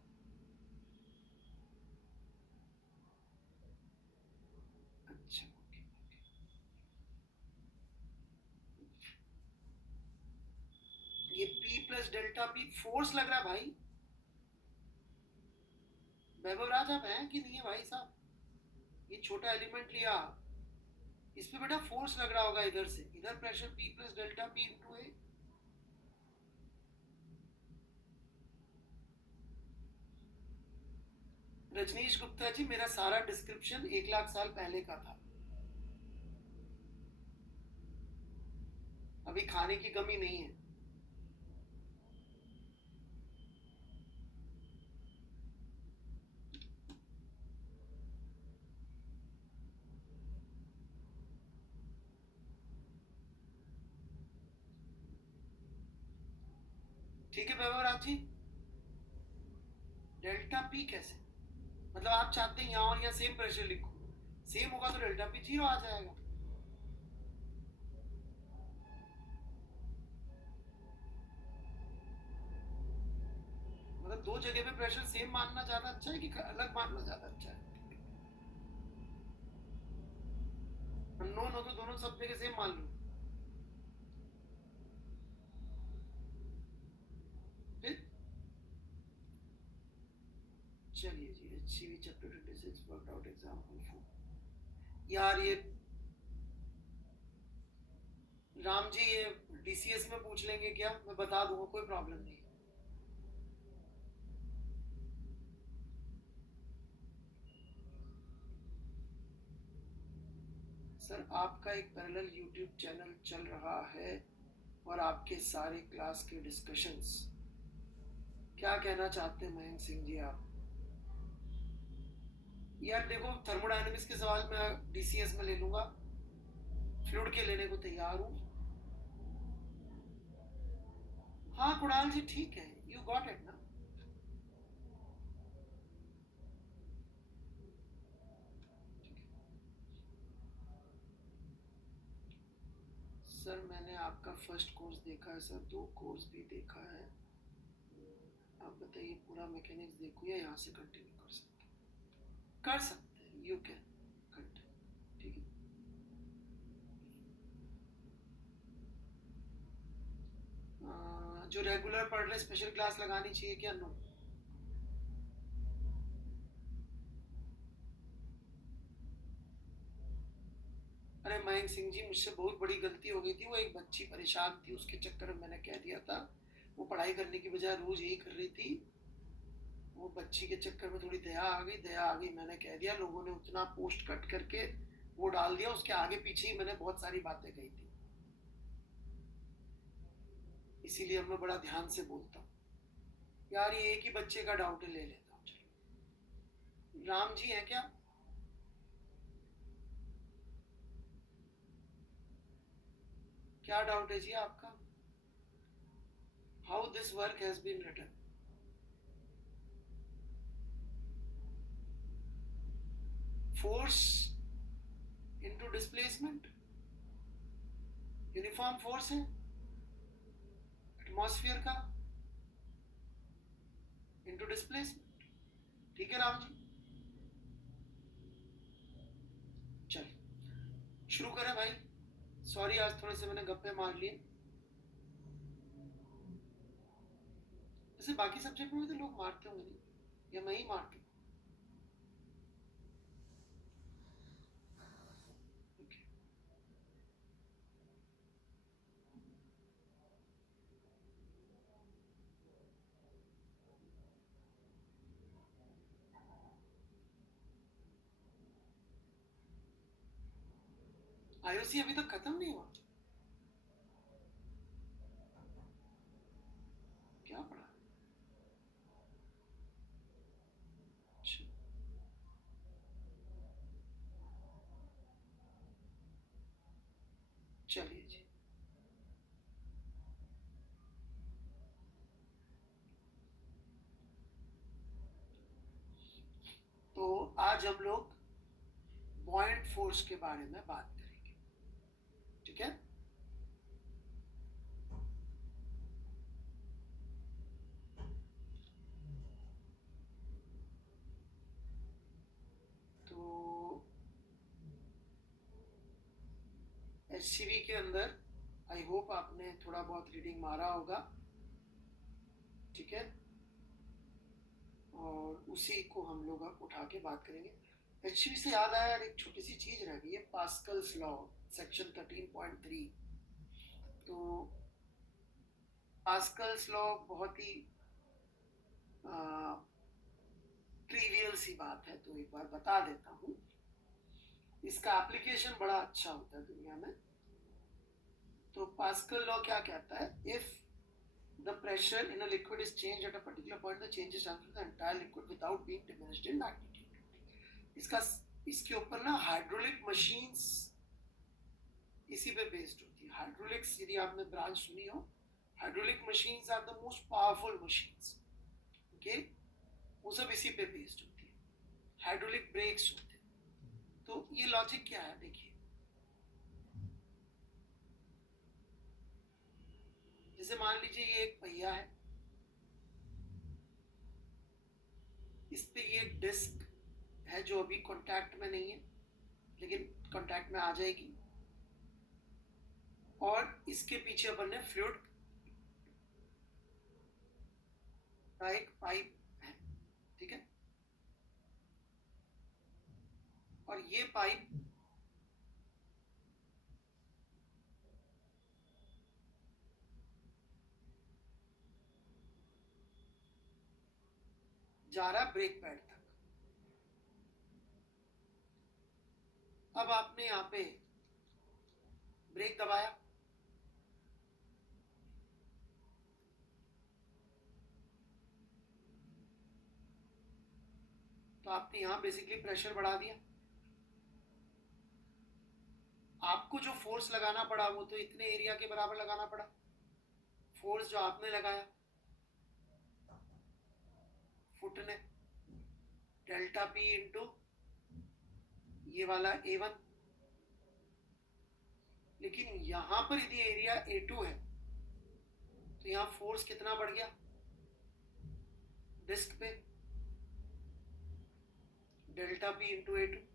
अच्छा, ओके ओके। ये P plus delta P force लग रहा है भाई। वैभव राज आप हैं कि नहीं है भाई साहब? ये छोटा एलिमेंट लिया, इस पे बेटा फोर्स लग रहा होगा इधर से, इधर pressure P plus delta P into A. Rajneesh Gupta ji, मेरा सारा डिस्क्रिप्शन 1 लाख साल पहले का था, अभी खाने की कमी नहीं है। ठीक है वैभव राज जी, डेल्टा P कैसे, मतलब आप चाहते हैं यहाँ और यहाँ सेम प्रेशर लिखो, सेम होगा तो डेल्टा P 0 आ जाएगा। मतलब दो जगह पे प्रेशर सेम मानना ज्यादा अच्छा है कि अलग मानना ज्यादा अच्छा है? अननोन हो तो दोनों सब जगह सेम मान लो। फिर चलिए जी, HCV chapter 26 worked out example 4। यार ये राम जी, ये DCS में पूछ लेंगे क्या? मैं बता दूंगा, कोई प्रॉब्लम नहीं। सर आपका एक पैरेलल YouTube चैनल चल रहा है और आपके सारे क्लास के डिस्कशंस, क्या कहना चाहते हैं मयंक सिंह जी आप? यार देखो, थर्मोडायनेमिक्स के सवाल मैं DCS में ले लूंगा, फ्लूइड के लेने को तैयार हूँ। हाँ कुणाल जी ठीक है, यू गॉट इट ना। सर मैंने आपका फर्स्ट कोर्स देखा है सर, 2 कोर्स भी देखा है। आप बताइए पूरा मैकेनिक्स देखूँ या यहाँ से कंटिन्यू कर सकते हैं? कर सकते हैं, यू कैन कंटिन्यू, ठीक है। जो रेगुलर पढ़ रहे स्पेशल क्लास लगानी चाहिए क्या? नो। अरे मयंक सिंह जी, मुझसे बहुत बड़ी गलती हो गई थी, वो एक बच्ची परेशान थी, उसके चक्कर में मैंने कह दिया था। वो पढ़ाई करने की बजाय रोज यही कर रही थी, वो बच्ची के चक्कर में थोड़ी दया आ गई, दया आ गई, मैंने कह दिया, लोगों ने उतना पोस्ट कट करके वो डाल दिया, उसके आगे पीछे ही मैंने बहुत सारी बातें कही थी, इसीलिए अब मैं बड़ा ध्यान से बोलता हूँ। यार ये एक ही बच्चे का डाउट है, ले लेता हूँ, चलो। राम जी हैं क्या? क्या डाउट है जी आपका? How this work has been written? Force into displacement, uniform force है एटमॉस्फेयर का इनटू डिस्प्लेसमेंट। ठीक है राम जी, चल शुरू करें भाई। सॉरी आज थोड़े से मैंने गप्पे मार लिए। वैसे बाकी सब्जेक्ट में भी तो लोग मारते होंगे नहीं, या मैं ही मारती हूँ? Okay. IOC अभी तक खत्म नहीं हुआ? क्या पढ़ा? अच्छा, चलिए जी। तो आज हम लोग बॉयंट फोर्स के बारे में बात करेंगे, ठीक है? तो HCV के अंदर आई होप आपने थोड़ा बहुत रीडिंग मारा होगा, ठीक है? और उसी को हम लोग अब उठा के बात करेंगे। एचवी से याद आया, एक छोटी सी चीज रह गई है, पास्कल्स लॉ सेक्शन 13.3। तो पास्कल्स लॉ बहुत ही ट्रिवियल सी बात है, तो एक बार बता देता हूँ। इसका एप्लीकेशन बड़ा अच्छा होता है दुनिया में। तो पास्कल लॉ क्या कहता है, if the pressure in a liquid is changed at a particular point, the change is transferred to the entire liquid without being diminished in magnitude। इसके ऊपर ना हाइड्रोलिक मशीन्स इसी पे बेस्ड होती है। हाइड्रोलिक्स, यदि आपने ब्रांच सुनी हो, hydraulic machines are the most powerful machines, okay, वो सब इसी पे बेस्ड होती है। हाइड्रोलिक ब्रेक्स होते हैं। तो ये लॉजिक क्या है, देखिए, जैसे मान लीजिए ये एक पहिया है, इस पे ये डिस्क है जो अभी कांटेक्ट में नहीं है, लेकिन कांटेक्ट में आ जाएगी, और इसके पीछे अपन ने फ्लूइड का एक पाइप है, ठीक है, और ये पाइप जा रहा है ब्रेक पैड तक। अब आपने यहाँ पे ब्रेक दबाया, तो आपने यहाँ बेसिकली प्रेशर बढ़ा दिया। आपको जो फोर्स लगाना पड़ा वो तो इतने एरिया के बराबर लगाना पड़ा। फोर्स जो आपने लगाया फुट ने, डेल्टा पी इंटू ये वाला A1। लेकिन यहां पर यदि एरिया A2 है तो यहां फोर्स कितना बढ़ गया डिस्क पे, डेल्टा पी इंटू A2।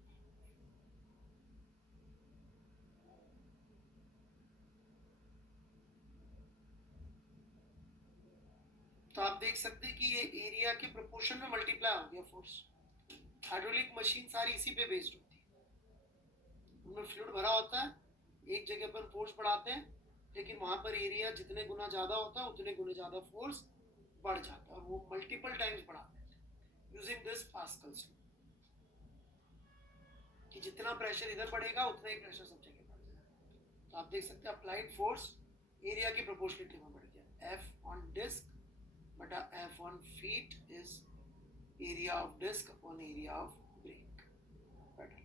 तो आप देख सकते हैं कि ये एरिया के प्रोपोर्शन में मल्टीप्लाई हो गया फोर्स। हाइड्रोलिक मशीन सारी इसी पे बेस्ड होती है। उनमें फ्लूइड भरा होता है, एक जगह पर फोर्स बढ़ाते हैं, लेकिन वहां पर एरिया जितने गुना ज्यादा होता है उतने गुना ज्यादा फोर्स बढ़ जाता है, और वो मल्टीपल टाइम्स बढ़ाते हैं यूजिंग दिस पास्कल्स लॉ, कि जितना प्रेशर इधर बढ़ेगा उतना ही प्रेशर सब जगह बढ़ जाएगा। तो आप देख सकते हैं अप्लाइड फोर्स एरिया की प्रोपोर्शनलिटी में बढ़ गया। F ऑन डिस्क बटा F on feet is area of disc upon area of brake pedal.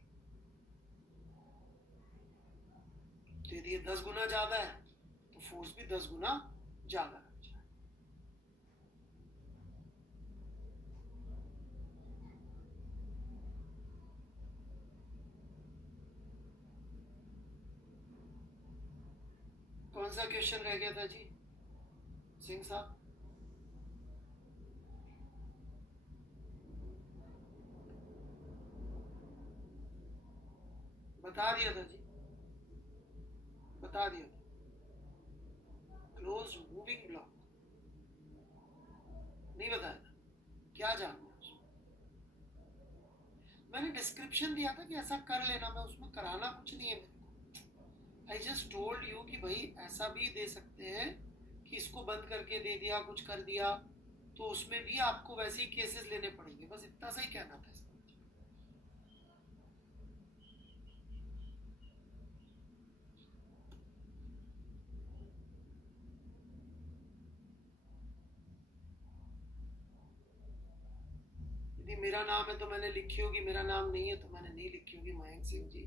तो यदि ये 10 गुना ज्यादा है तो फोर्स भी 10 गुना ज्यादा लग जाए। कौन सा क्वेश्चन रह गया था जी सिंह साहब? बता दिया था जी, बता दिया था। क्लोज मूविंग ब्लॉक नहीं बताया था, क्या जानना उसमें? मैंने डिस्क्रिप्शन दिया था कि ऐसा कर लेना, मैं उसमें कराना कुछ नहीं है मेरे को। आई जस्ट टोल्ड यू कि भाई ऐसा भी दे सकते हैं कि इसको बंद करके दे दिया, कुछ कर दिया, तो उसमें भी आपको वैसे ही केसेस लेने पड़ेंगे। बस इतना सा ही कहना था इसका। यदि मेरा नाम है तो मैंने लिखी होगी, मेरा नाम नहीं है तो मैंने नहीं लिखी होगी, मयंक सिंह जी।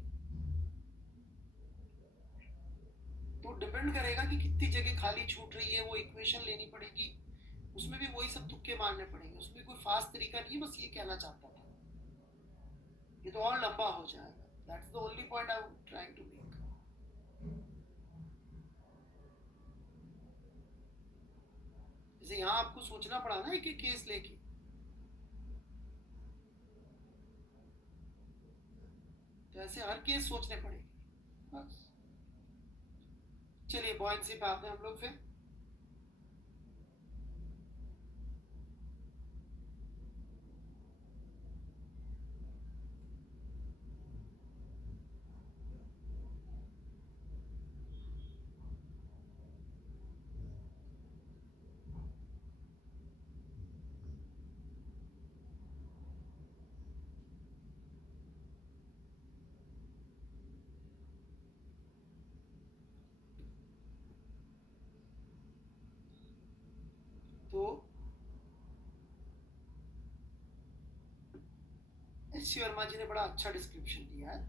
तो डिपेंड करेगा कि कितनी जगह खाली छूट रही है, वो इक्वेशन लेनी पड़ेगी, उसमें भी वही सब तुक्के मारने पड़ेंगे। उसमें कोई फास्ट तरीका नहीं है, बस ये कहना चाहता था। ये तो और लंबा हो जाएगा। That's the only point I am trying to make. जैसे यहाँ आपको सोचना पड़ा ना एक एक केस लेके, तो ऐसे हर केस सोचने पड़ेंगे। बस चलिए बॉयंसी पे आते हैं हम लोग फिर। एच सी वर्मा जी ने बड़ा अच्छा डिस्क्रिप्शन दिया है.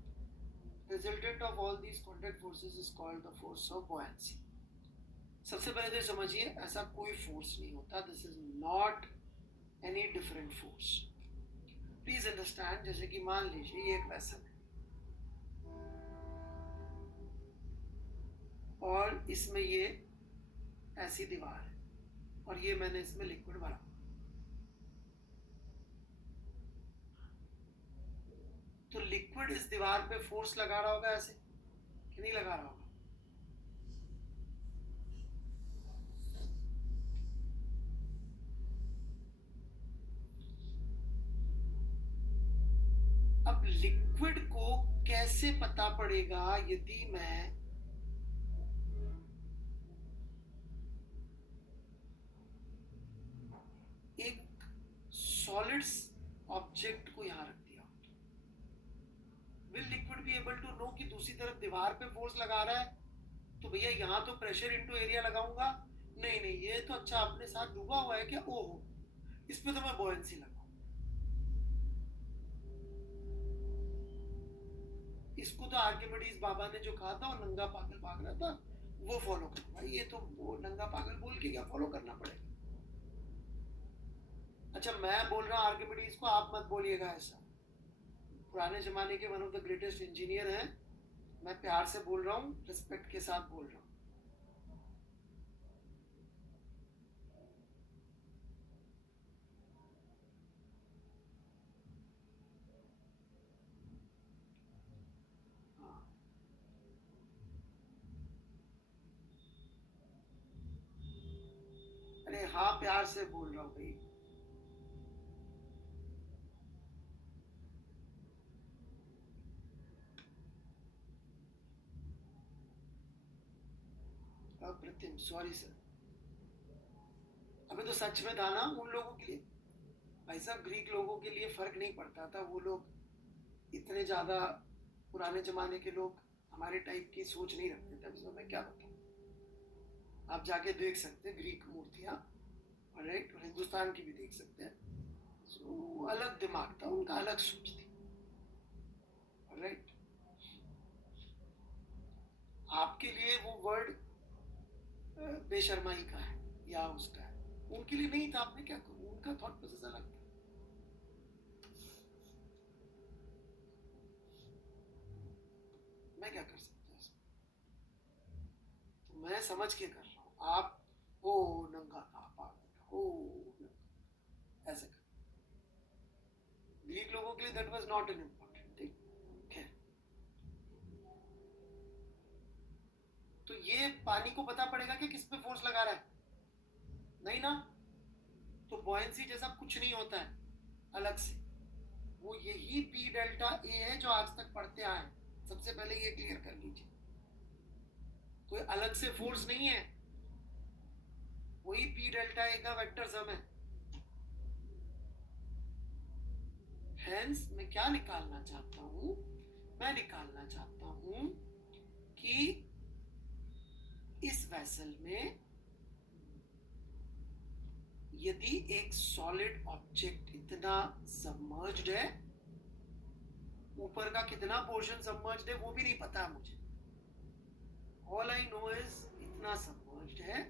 Resultant of all these contact forces is called the force of buoyancy. सबसे पहले तो समझिए ऐसा कोई फोर्स नहीं होता. This is not any different force. Please understand. जैसे कि मान लीजिए ये एक वेसल है और इसमें ये ऐसी दीवार है और ये मैंने इसमें लिक्विड भरा. तो लिक्विड इस दीवार पे फोर्स लगा रहा होगा ऐसे कि नहीं लगा रहा होगा? अब लिक्विड को कैसे पता पड़ेगा यदि मैं एक सॉलिड ऑब्जेक्ट को यहां रख दिया? Will liquid be able to know कि दूसरी तरफ दीवार पे फोर्स लगा रहा है? तो भैया यहां तो प्रेशर इनटू एरिया लगाऊंगा. नहीं नहीं, ये तो अच्छा अपने साथ डूबा हुआ है क्या? ओहो, इस पे तो मैं बॉयंसी लगाऊं. इसको तो आर्किमिडीज बाबा ने जो कहा था वो नंगा पागल भाग रहा था वो फॉलो करो. भाई ये तो वो नंगा पागल बोल के क्या फॉलो करना पड़ेगा? अच्छा मैं बोल रहा हूँ आर्किमिडीज को, आप मत बोलिएगा ऐसा. पुराने जमाने के one of the greatest engineer हैं. मैं प्यार से बोल रहा हूँ, रिस्पेक्ट के साथ बोल रहा हूँ. अरे हाँ, प्यार से बोल रहा हूँ भाई. अप्रतिम, सॉरी सर. अबे तो सच में था ना उन लोगों के लिए. भाई साहब ग्रीक लोगों के लिए फर्क नहीं पड़ता था. वो लोग इतने ज्यादा पुराने जमाने के लोग हमारे टाइप की सोच नहीं रखते थे. तो मैं क्या बताऊं, आप जाके देख सकते हैं ग्रीक मूर्तियां. राइट, और हिंदुस्तान की भी देख सकते हैं. तो अलग दिमाग था उनका, अलग सोच थी. राइट, आपके लिए वो वर्ड बेशर्माई का है या उसका है, उनके लिए नहीं था. आपने क्या करूं, उनका थॉट प्रोसेस अलग था. मैं क्या कर सकता हूँ? तो मैं समझ के कर रहा हूँ. आप ओ नंगा था पागल, ओ नंगा ऐसे कर. ग्रीक लोगों के लिए that was not an important thing. खैर, तो ये पानी को पता पड़ेगा कि किस पे फोर्स लगा रहा है? नहीं ना. तो बॉयंसी जैसा कुछ नहीं होता है अलग से. वो यही पी डेल्टा ए है जो आज तक पढ़ते आए. सबसे पहले ये क्लियर कर लीजिए, कोई अलग से फोर्स नहीं है. वही पी डेल्टा ए का वेक्टर सम है. हेंस मैं क्या निकालना चाहता हूं? मैं निकालना चाहता हूं कि इस वेसल में यदि एक सॉलिड ऑब्जेक्ट इतना सबमर्ज्ड है, ऊपर का कितना पोर्शन सबमर्ज्ड है वो भी नहीं पता मुझे. ऑल आई नो इज इतना सबमर्ज्ड है.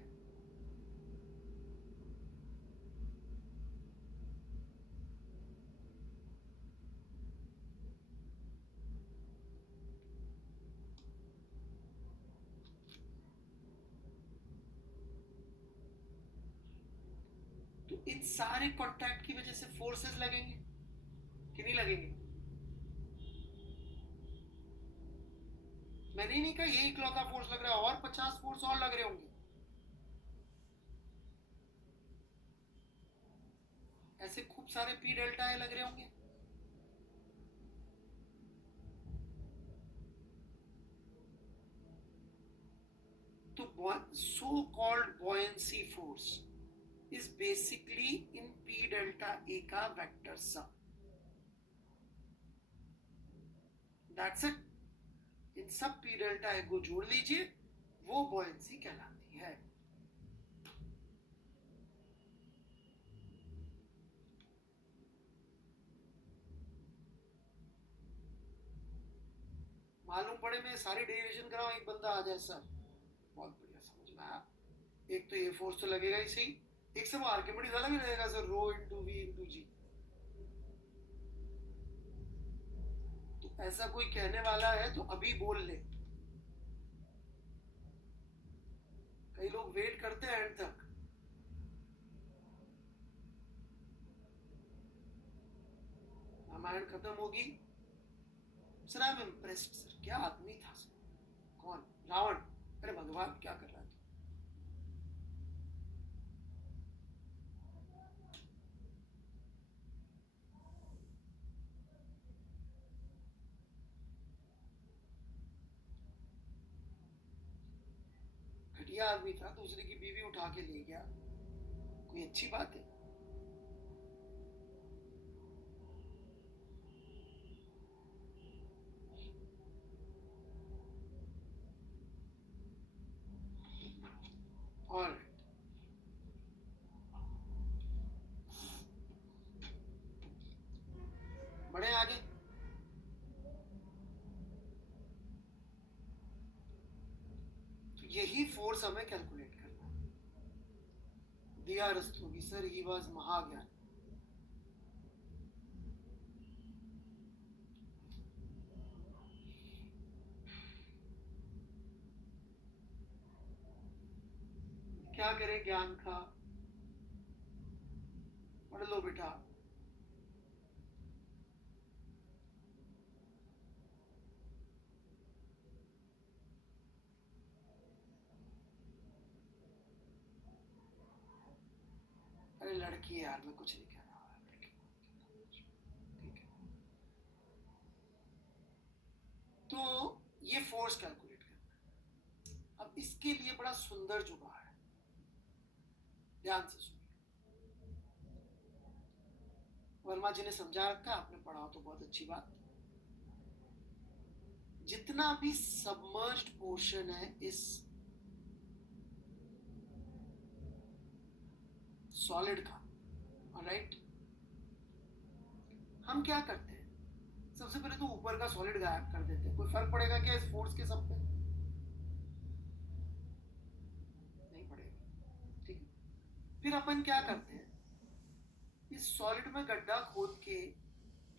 तो इन सारे कॉन्टैक्ट की वजह से फोर्सेस लगेंगे कि नहीं लगेंगे? मैंने ही नहीं कहा यही इकलौता फोर्स लग रहा है, और 50 फोर्स और लग रहे होंगे. ऐसे खूब सारे पी डेल्टा ए लग रहे होंगे. तो so called buoyancy force is basically in P delta A का वेक्टर सम. That's it. इन सब P delta A को जोड़ लीजिए, वो buoyancy कहलाती है. मालूम पड़े मैं सारी डेरिवेशन कराऊं, एक बंदा आ जाए सर बहुत बढ़िया समझ में आया, एक तो ये फोर्स तो लगेगा ही सही, एक से वो आर्किमिडीज वाला भी लगेगा sir, rho into V into g. तो ऐसा कोई कहने वाला है तो अभी बोल ले, कई लोग वेट करते हैं एंड तक। रामायण खत्म होगी sir, I am impressed sir, क्या आदमी था सर। कौन? रावण? अरे भगवान क्या कर रहा था। घटिया आदमी था, दूसरे की बीवी उठा के ले गया, कोई अच्छी बात है? और बढ़े आगे। तो यही फोर्स हमें कैलकुलेट करना है। दिया रस्तोगी सर, ही वॉज महाज्ञान। क्या करें ज्ञान का, पढ़ लो बेटा। अरे लड़की है यार, मैं कुछ नहीं कह रहा, ठीक है। तो ये फोर्स कैलकुलेट करना है। अब इसके लिए बड़ा सुंदर जुगाड़ है, ध्यान से सुनिए। वर्मा जी ने समझा रखा, आपने पढ़ा तो बहुत अच्छी बात। जितना भी सबमर्ज्ड पोर्शन है इस सॉलिड का, ऑलराइट, हम क्या करते हैं, सबसे पहले तो ऊपर का सॉलिड गायब कर देते हैं। कोई फर्क पड़ेगा क्या इस फोर्स के सब पे? नहीं पड़ेगा, ठीक है। फिर अपन क्या करते हैं, इस सॉलिड में गड्ढा खोद के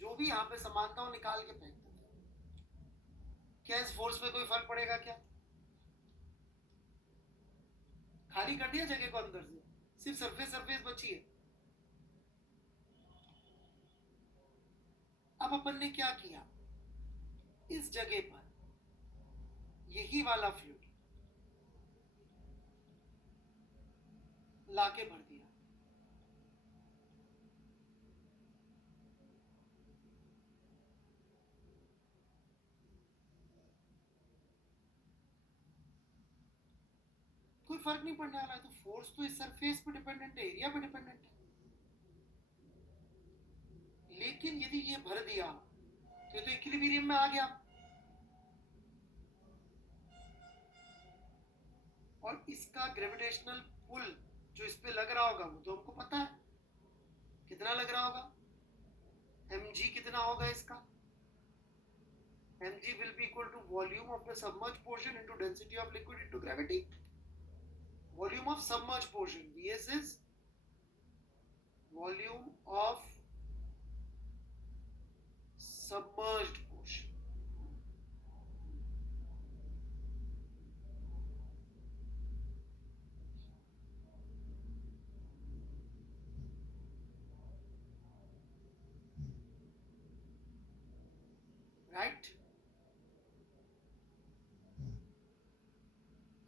जो भी यहाँ पे सामान था वो निकाल के फेंक देते हैं। क्या इस फोर्स में कोई फर्क पड़ेगा क्या? खाली कर दिया जगह को अंदर से, सिर्फ सरफेस सरफेस बची है। अब अपन ने क्या किया, इस जगह पर यही वाला फ्लूइड लाके भर दिया। कोई फर्क नहीं पड़ने वाला है। तो फोर्स तो इस सरफेस पे डिपेंडेंट है, एरिया पे डिपेंडेंट है। लेकिन यदि ये भर दिया तो ये तो इक्विलिब्रियम में आ गया, और इसका ग्रेविटेशनल पुल जो इस पे लग रहा होगा वो तो हमको पता है कितना लग रहा होगा, mg कितना होगा इसका, mg will be equal to volume of the submerged portion into density of liquid into gravity. Volume of submerged portion, vs is volume of submerged portion. Right?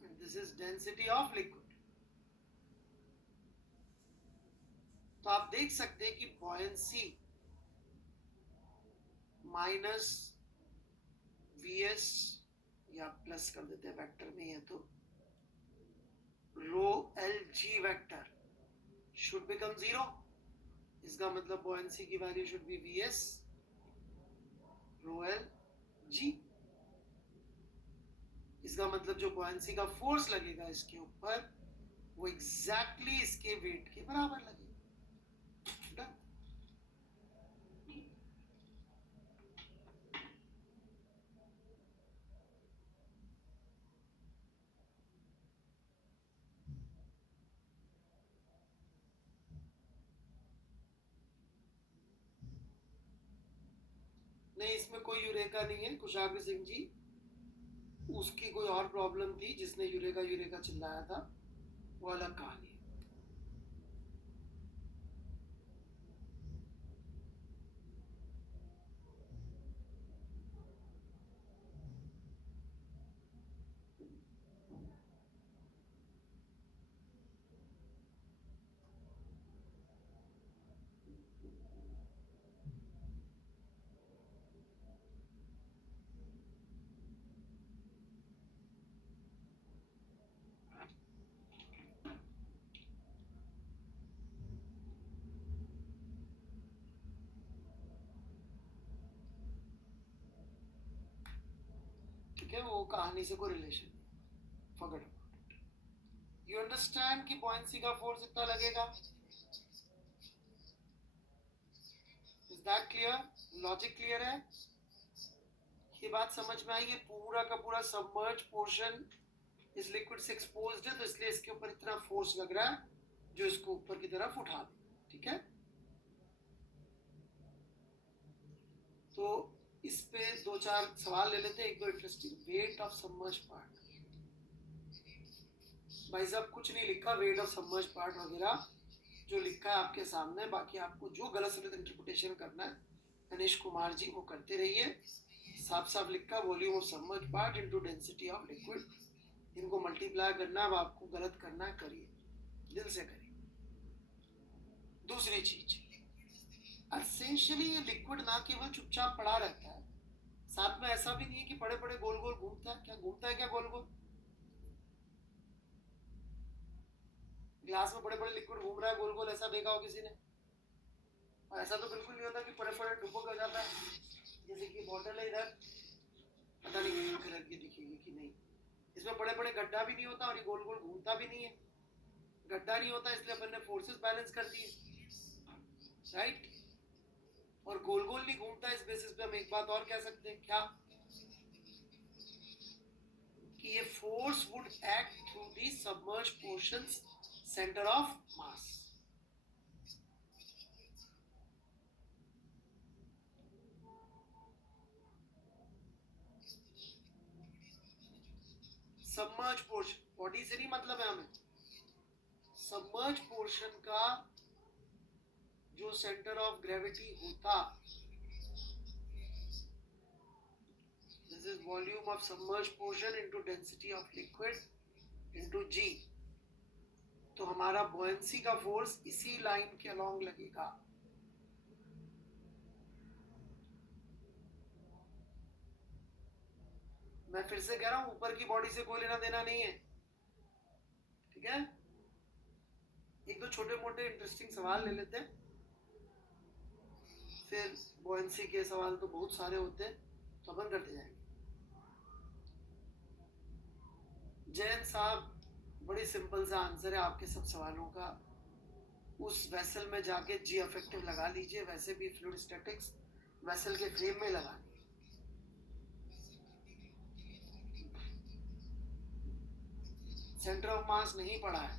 And this is density of liquid. तो आप देख सकते हैं कि buoyancy minus vs, या plus कर देते हैं, वेक्टर में है तो rho L G vector should become 0। इसका मतलब buoyancy की value should be vs rho L G. इसका मतलब जो buoyancy का फोर्स लगेगा इसके ऊपर वो एग्जैक्टली इसके वेट के बराबर लगेगा। नहीं, इसमें कोई यूरेका नहीं है कुशाग्र सिंह जी, उसकी कोई और प्रॉब्लम थी जिसने यूरेका यूरेका चिल्लाया था, वो अलग कहानी है। ठीक है, वो कहानी से कोई रिलेशन नहीं, forget about it. You understand कि बॉयंसी का फोर्स इतना लगेगा? Is that clear? Logic clear है? ये बात समझ में आई? ये पूरा का पूरा सबमर्ज पोर्शन इस लिक्विड से एक्सपोज्ड है, तो इसलिए इसके ऊपर इतना फोर्स लग रहा है जो इसको ऊपर की तरफ उठा दे। ठीक है, तो इस पे दो चार सवाल ले लेते हैं, एक दो interesting. Weight of submerge part, भाई साहब कुछ नहीं लिखा वेट ऑफ सबमर्ज पार्ट वगैरह, जो लिखा है आपके सामने। बाकी आपको जो गलत सलत इंटरप्रिटेशन करना है गणेश कुमार जी वो करते रहिए। साफ साफ लिखा volume of submerge part into density of liquid, इनको मल्टीप्लाई करना है। अब आपको गलत करना है, करिए, दिल से करिए। दूसरी चीज, एसेंशियली ये लिक्विड ना केवल चुपचाप पड़ा रहता है, साथ में ऐसा भी नहीं है कि पड़े पड़े गोल गोल घूमता है। क्या घूमता है? क्या गोल गोल? ग्लास में बड़े बड़े लिक्विड घूम रहा है गोल गोल, ऐसा देखा हो किसी ने? और ऐसा तो बिल्कुल नहीं होता कि पड़े पड़े डुबो हो जाता है। जैसे कि बॉटल है इधर, पता नहीं ग्रीन कलर की दिखेगी कि नहीं, इसमें बड़े बड़े गड्ढा भी नहीं होता और ये गोल गोल घूमता भी नहीं है। गड्ढा नहीं होता इसलिए अपन ने फोर्सेस बैलेंस कर दिए, राइट? और गोल गोल नहीं घूमता, इस बेसिस पे हम एक बात और कह सकते हैं, क्या? कि ये force would act through the submerge portions centre of mass. Submerge portion, body से नहीं मतलब है हमें, सबमर्ज पोर्शन का जो सेंटर ऑफ ग्रेविटी होता, this is volume of submerge portion into density of liquid into g. तो हमारा बॉयंसी का फोर्स इसी लाइन के अलोंग लगेगा। मैं फिर से कह रहा हूं, ऊपर की बॉडी से कोई लेना देना नहीं है, ठीक है? एक दो छोटे मोटे इंटरेस्टिंग सवाल ले लेते हैं, फिर बॉयंसी के सवाल तो बहुत सारे होते हैं, तो अपन करते जाएंगे। जैन साहब, बड़ी सिंपल सा आंसर है आपके सब सवालों का। उस वेसल में जाके जी इफेक्टिव लगा लीजिए, वैसे भी फ्लूइड स्टैटिक्स वेसल के फ्रेम में लगानी। सेंटर ऑफ मास नहीं पढ़ा है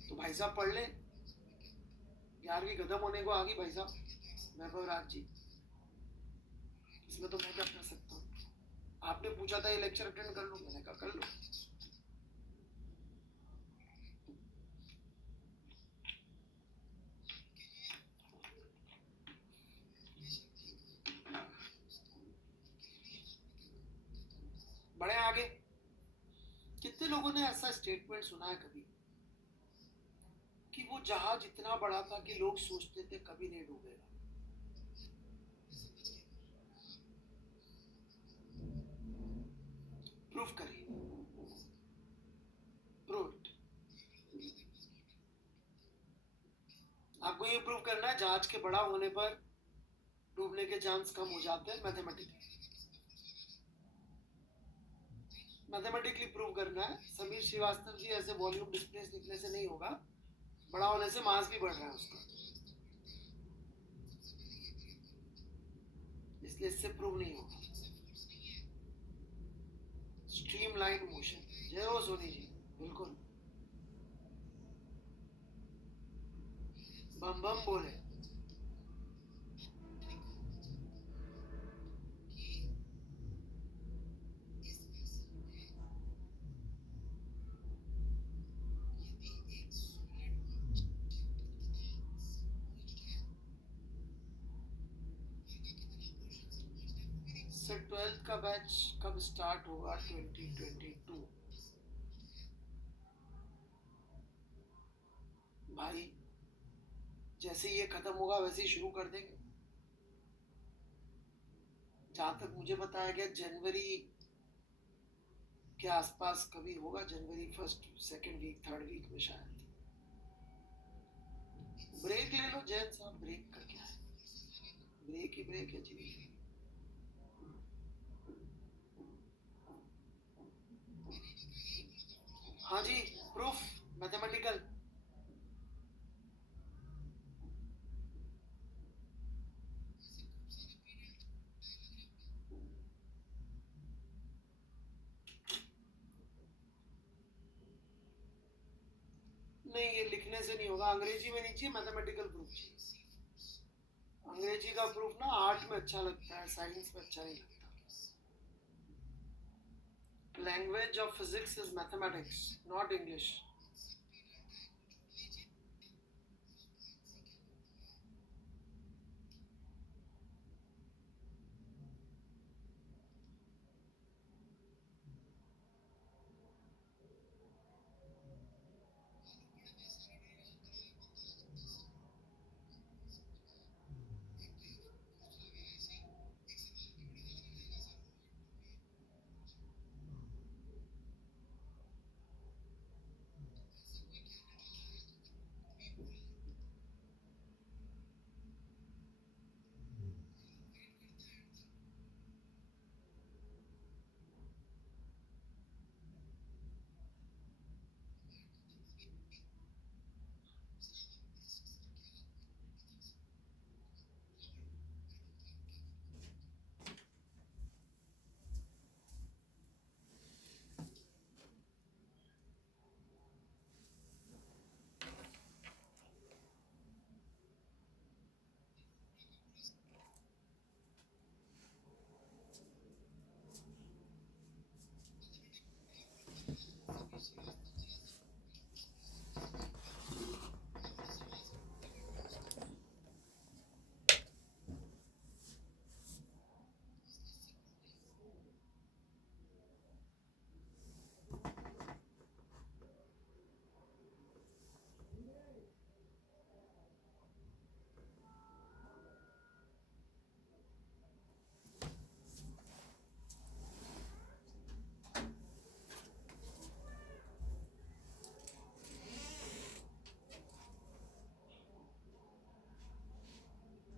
तो भाई साहब पढ़ ले, 11वीं खत्म होने को आ गई भाई साहब। वैभव राज जी, इसमें तो मैं क्या कर सकता हूँ? आपने पूछा था ये लेक्चर अटेंड कर लो, मैंने कहा कर लो। बड़े आगे, कितने लोगों ने ऐसा स्टेटमेंट सुना है कभी कि वो जहाज इतना बड़ा था कि लोग सोचते थे कभी नहीं डूबेगा? प्रूफ करिए, प्रूव इट। आपको ये प्रूव करना है जहाज के बड़ा होने पर डूबने के चांस कम हो जाते हैं, मैथमेटिकली प्रूव करना है। समीर श्रीवास्तव जी, ऐसे वॉल्यूम डिस्प्लेस लिखने से नहीं होगा, बड़ा होने से मास भी बढ़ रहा है उसका, इसलिए इससे प्रूव नहीं होगा। स्ट्रीमलाइन मोशन, जय हो सोनी जी, बिल्कुल बम बम बोले। सर 12th का बैच कब स्टार्ट होगा? 2022 भाई, जैसे ये खत्म होगा वैसे ही शुरू कर देंगे। जहां तक मुझे बताया गया जनवरी के आसपास कभी होगा, जनवरी first second week third week में शायद। ब्रेक ले लो जैन साहब, ब्रेक का क्या है, ब्रेक ही ब्रेक है जी। हाँ जी, प्रूफ मैथमेटिकल। नहीं, ये लिखने से नहीं होगा, अंग्रेजी में नहीं चाहिए, मैथमेटिकल प्रूफ चाहिए। अंग्रेजी का प्रूफ ना आर्ट में अच्छा लगता है, साइंस में अच्छा नहीं लगता। Language of physics is mathematics, not English.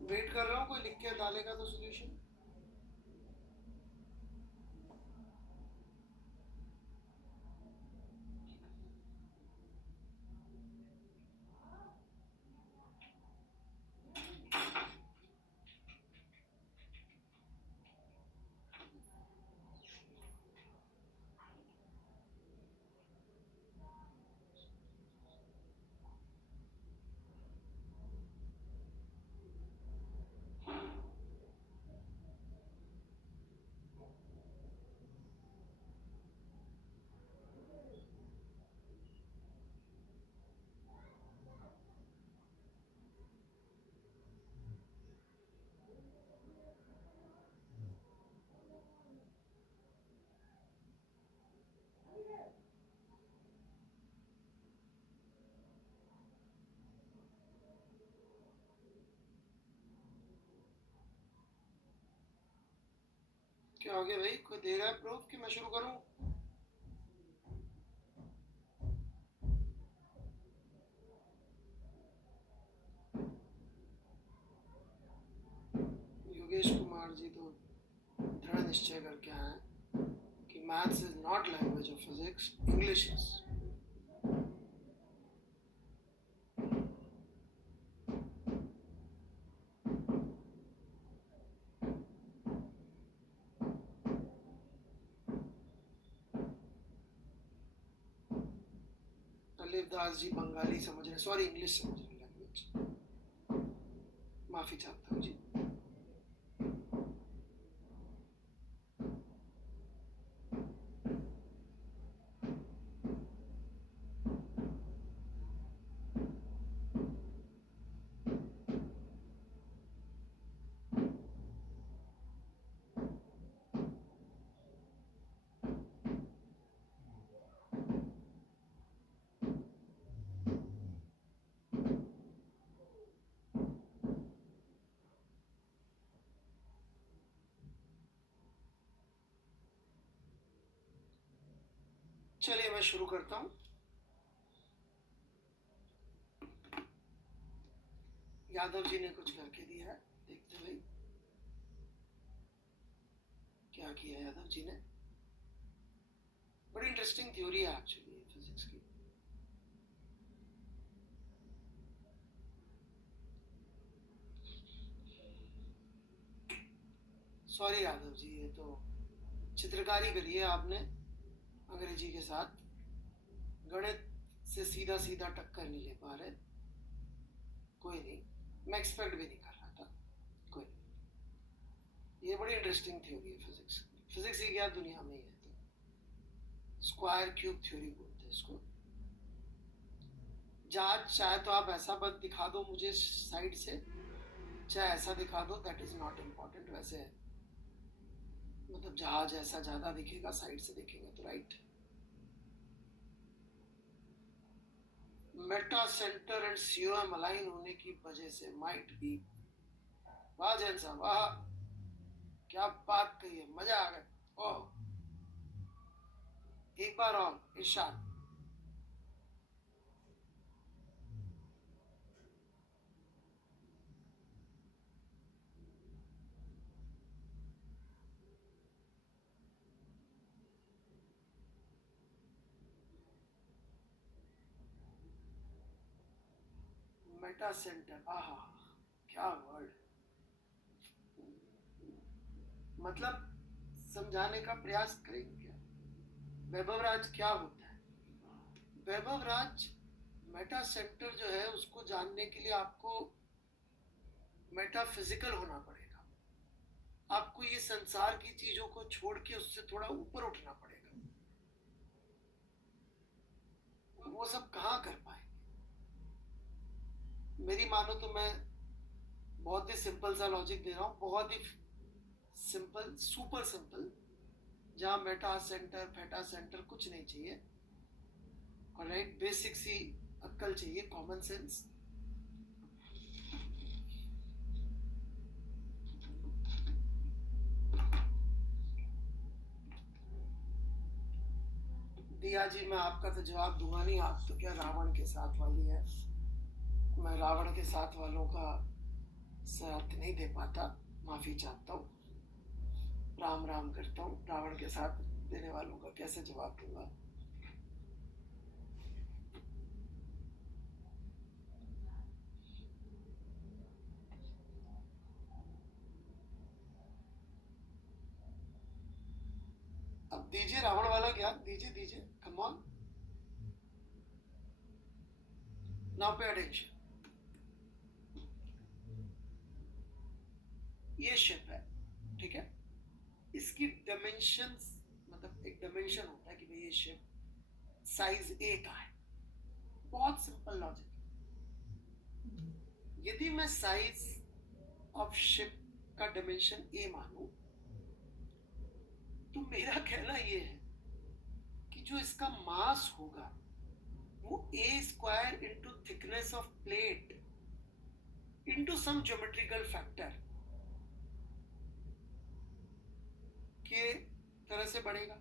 Wait कर रहा हूँ, कोई लिख के डालेगा तो सोल्यूशन। क्या हो गया भाई, कोई दे रहा है प्रूफ कि मैं शुरू करूँ? योगेश कुमार जी तो दृढ़ निश्चय करके आए हैं कि maths is not language of physics, English is. अलिफ दास जी बंगाली समझ रहे, सॉरी इंग्लिश समझ रहे, लैंग्वेज। माफी चाहता हूँ जी। चलिए मैं शुरू करता हूँ। यादव जी ने कुछ करके दिया है, देखते भाई क्या किया यादव जी ने। बड़ी इंटरेस्टिंग थ्योरी है एक्चुअली फिजिक्स की। सॉरी यादव जी, ये तो चित्रकारी करी है आपने अंग्रेजी के साथ, गणित से सीधा सीधा टक्कर नहीं ले पा रहे। कोई नहीं, मैं एक्सपेक्ट भी नहीं कर रहा था। कोई नहीं, ये बड़ी इंटरेस्टिंग थ्योरी है फिजिक्स। फिजिक्स ही क्या दुनिया में ही है। तो स्क्वायर क्यूब थ्योरी बोलते हैं इसको। जहाज चाहे तो आप ऐसा बस दिखा दो मुझे साइड से, चाहे ऐसा दिखा दो, दैट इज नॉट इम्पॉर्टेंट। वैसे मतलब जहाज ऐसा ज्यादा दिखेगा साइड से देखेंगे तो, right. Meta centre and COM align होने की वजह से माइट बी। वाह जैन साहब वाह, क्या बात कही है, मजा आ गया। ओह, एक बार और इरशाद। मेटा सेंटर, आहा, क्या वर्ड। मतलब समझाने का प्रयास करेंगे क्या वैभव राज क्या होता है। वैभव राज, मेटा सेंटर जो है उसको जानने के लिए आपको मेटाफिजिकल होना पड़ेगा। आपको ये संसार की चीजों को छोड़ के उससे थोड़ा ऊपर उठना पड़ेगा। वो सब कहाँ कर पाएंगे। मेरी मानो तो मैं बहुत ही सिंपल सा लॉजिक दे रहा हूँ, बहुत ही सिंपल, सुपर सिंपल, जहाँ मेटा सेंटर फेटा सेंटर कुछ नहीं चाहिए। ऑलराइट, बेसिक सी अक्ल चाहिए, कॉमन सेंस। दिया जी, मैं आपका तो जवाब दूंगा नहीं, आप तो क्या रावण के साथ वाली है। मैं रावण के साथ वालों का साथ नहीं दे पाता, माफी चाहता हूँ, राम राम करता हूँ। रावण के साथ देने वालों का कैसे जवाब दूंगा। अब दीजिए रावण वाला ज्ञान, दीजिए दीजिए, come on, now pay attention. ये शिप है, ठीक है। इसकी डायमेंशंस, मतलब एक डायमेंशन होता है कि भाई ये शिप साइज ए का है। बहुत सिंपल लॉजिक। यदि मैं साइज ऑफ शिप का डायमेंशन ए मानूं, तो मेरा कहना यह है कि जो इसका मास होगा वो a square into thickness of plate into some geometrical factor के तरह से बढ़ेगा।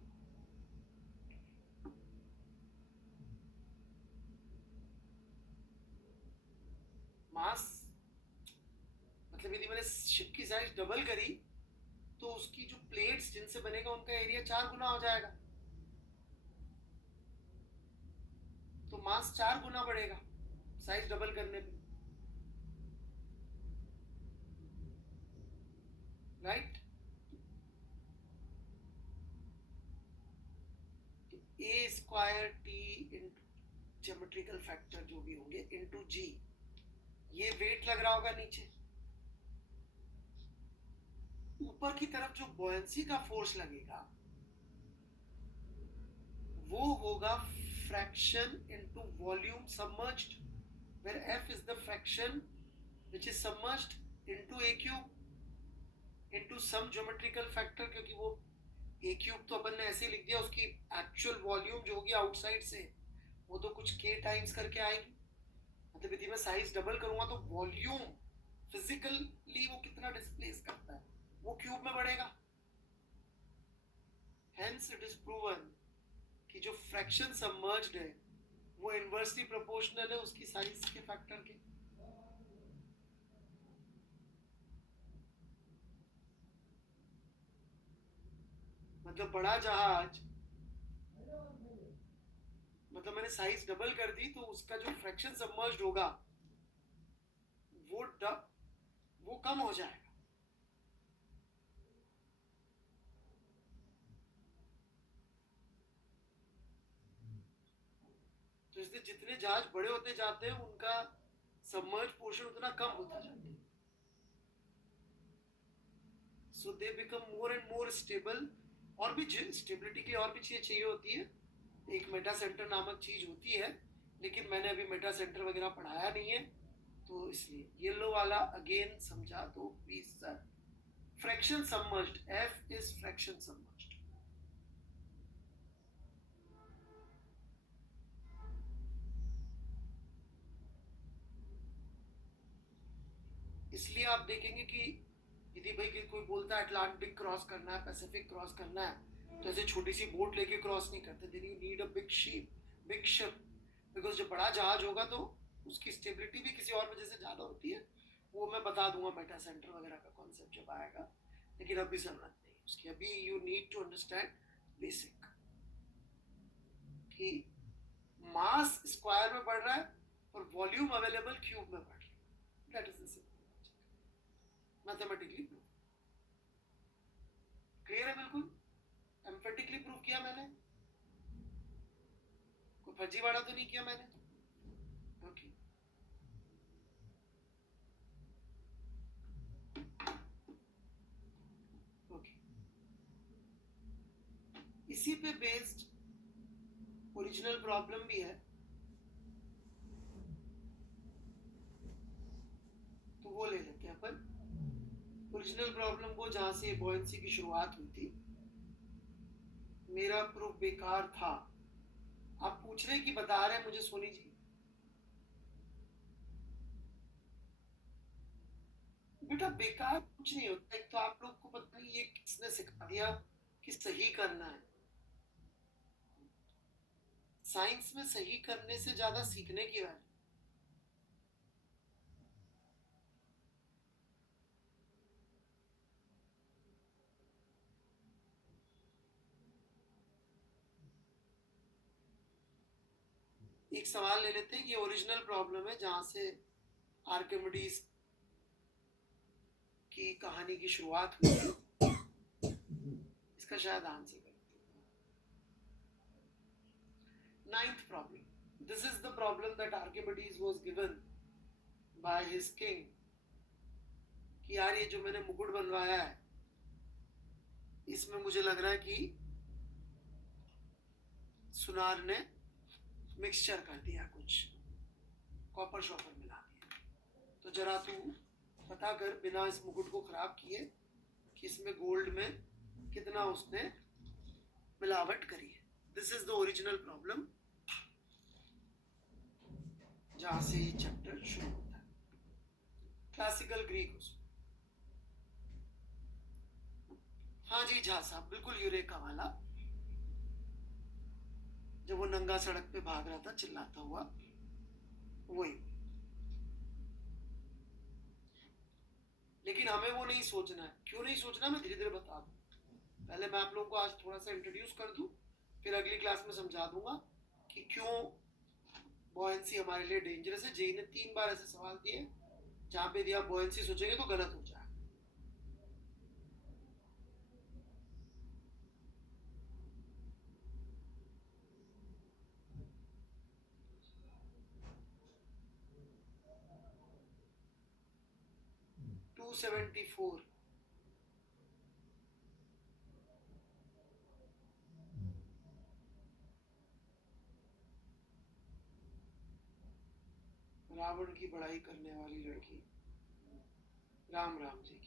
मास मतलब यदि मैंने शिप की साइज डबल करी तो उसकी जो प्लेट्स जिनसे बनेगा उनका एरिया 4 गुना हो जाएगा, तो मास 4 गुना बढ़ेगा साइज डबल करने पे, right. A square t into geometrical factor जो भी होंगे इंटू जी, ये वेट लग रहा होगा नीचे। ऊपर की तरफ जो बॉयंसी का फोर्स लगेगा वो होगा fraction into volume submerged, where F is the fraction which is submerged into a cube into some geometrical factor, क्योंकि वो a cube तो अपन ने ऐसे ही लिख दिया, उसकी एक्चुअल वॉल्यूम जो होगी आउटसाइड से वो तो कुछ k टाइम्स करके आएगी। मतलब यदि मैं साइज डबल करूंगा तो वॉल्यूम फिजिकली वो कितना डिस्प्लेस करता है वो क्यूब में बढ़ेगा। Hence it is proven कि जो फ्रैक्शन सबमर्ज्ड है वो इनवर्सली प्रोपोर्शनल है उसकी साइज के फैक्टर के। मतलब बड़ा जहाज, मतलब मैंने साइज डबल कर दी तो उसका जो फ्रैक्शन सबमर्ज्ड होगा वो वो कम हो जाएगा। तो इसलिए जितने जहाज बड़े होते जाते हैं उनका सबमर्ज पोर्शन उतना कम होता जाता है। So they become more and more stable. और भी स्टेबिलिटी के लिए और भी चीजें चाहिए होती है। एक मेटा सेंटर नामक चीज होती है, लेकिन मैंने अभी मेटा सेंटर वगैरह पढ़ाया नहीं है, तो इसलिए येलो वाला अगेन समझा दो please sir. Fraction submerged, F is fraction submerged. इसलिए आप देखेंगे कि यदि भाई कोई बोलता है अटलांटिक क्रॉस करना है, पैसिफिक क्रॉस करना है, तो ऐसे छोटी सी बोट लेके क्रॉस नहीं करते। Then you need a big ship, big ship. Because जब बड़ा जहाज होगा तो उसकी स्टेबिलिटी भी किसी और वजह से ज़्यादा होती है। वो मैं बता दूंगा मेटा सेंटर वगैरह का कॉन्सेप्ट जब आएगा, लेकिन अभी जरूरत नहीं उसकी। अभी you need to understand basic कि मास स्क्वायर में बढ़ रहा है और वॉल्यूम अवेलेबल क्यूब में बढ़ रहा है। That is the simple mathematically prove. Clear है बिल्कुल? एम्फेटिकली प्रूव किया मैंने, कोई फर्जीवाड़ा तो नहीं किया मैंने। Okay okay. इसी पे बेस्ड ओरिजिनल प्रॉब्लम भी है, तो वो ले लेते हैं अपन। ओरिजिनल प्रॉब्लम को जहां से बॉयंसी की शुरुआत हुई थी। मेरा प्रूफ बेकार था। आप पूछ रहे कि बता रहे मुझे सोनी जी। बेटा बेकार कुछ नहीं होता। एक तो आप लोग को पता नहीं ये किसने सिखा दिया कि सही करना है। साइंस में सही करने से ज्यादा सीखने की वैल्यू। एक सवाल ले लेते हैं। ये ओरिजिनल प्रॉब्लम है जहां से आर्किमिडीज की कहानी की शुरुआत हुई थी। इसका शायद आंसर कर। Ninth problem. This is the problem that Archimedes was given by his king कि यार ये जो मैंने मुकुट बनवाया है इसमें मुझे लग रहा है कि सुनार ने मिक्सचर कर दिया, कुछ कॉपर शॉपर मिला दिया। तो जरा तू पता कर बिना इस मुकुट को खराब किए कि इसमें गोल्ड में कितना उसने मिलावट करी है। This is the original problem जहां से ये चैप्टर शुरू होता है। क्लासिकल ग्रीक उसमें। हाँ जी झा साहब, बिल्कुल यूरेका वाला, जब वो नंगा सड़क पे भाग रहा था चिल्लाता हुआ, वही। लेकिन हमें वो नहीं सोचना है। क्यों नहीं सोचना, मैं धीरे धीरे बता दूं। पहले मैं आप लोगों को आज थोड़ा सा इंट्रोड्यूस कर दूं, फिर अगली क्लास में समझा दूंगा कि क्यों बॉयंसी हमारे लिए डेंजरस है। जेई ने 3 बार ऐसे सवाल दिए जहां पे यदि आप बॉयंसी सोचेंगे तो गलत हो जाए। टू 74। रावण की बड़ाई करने वाली लड़की, राम राम जी की।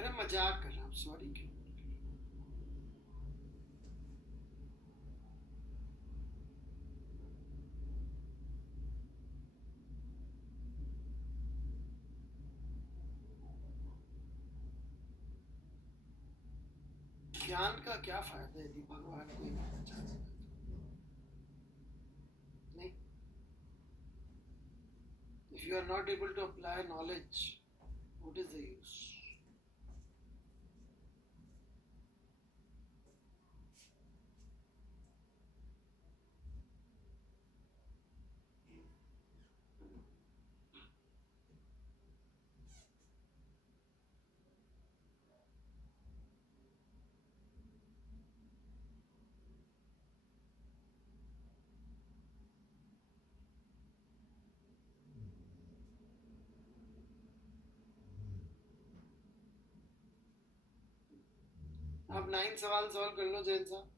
अरे मजाक कर रहा हूँ, सॉरी क्यों? ज्ञान का क्या फायदा यदि भगवान को ही नहीं पहचान सकते? नहीं. If you are not able to apply knowledge, what is the use? आप 9 सवाल सॉल्व कर लो जैन साहब.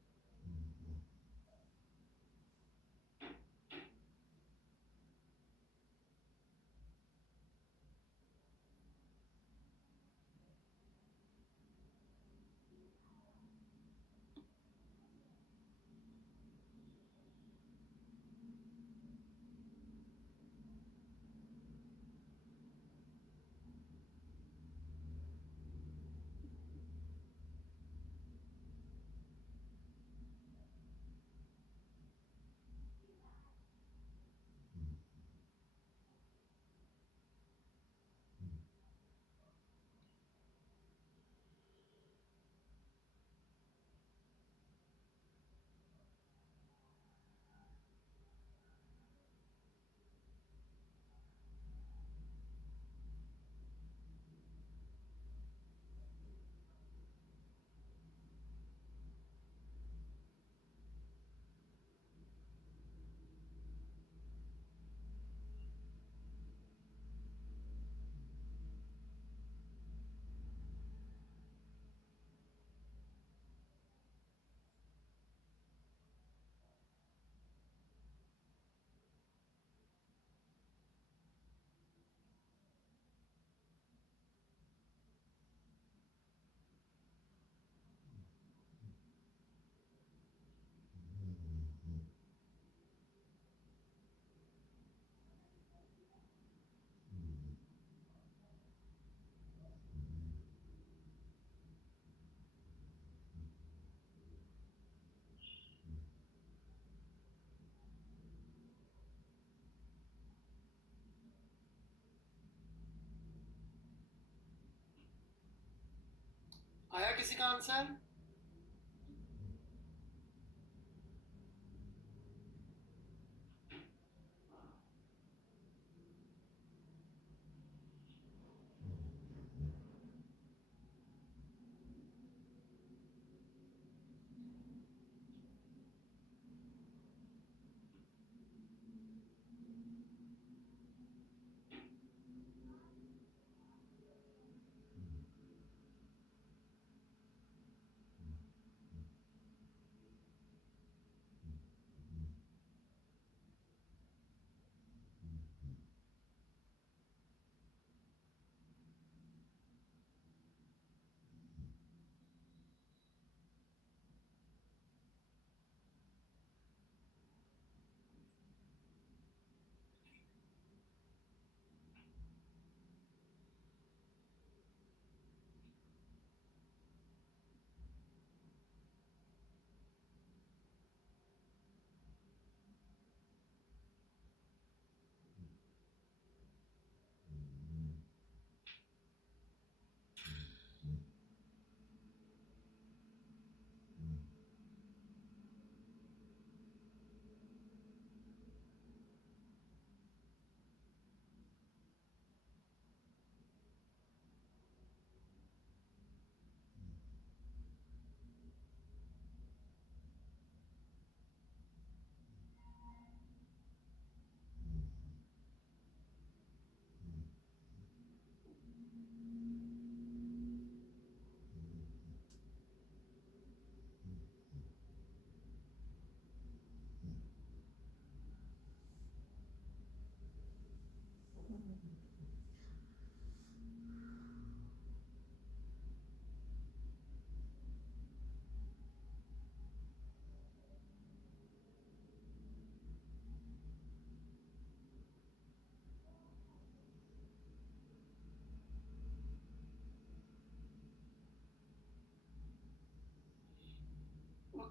आया किसी का आंसर?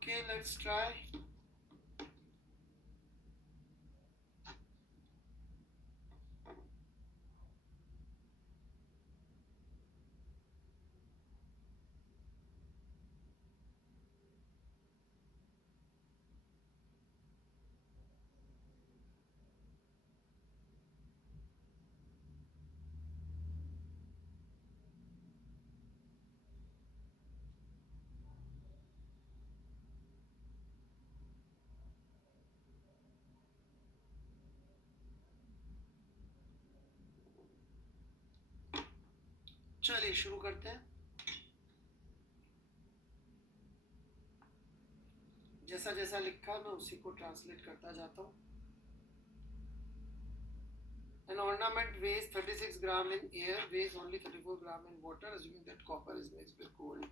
Okay, let's try. चलिए शुरू करते हैं. जैसा जैसा लिखा मैं उसी को ट्रांसलेट करता जाता हूँ. An ornament weighs 36 gram in air, weighs only 34 gram in water, assuming that copper is mixed with gold.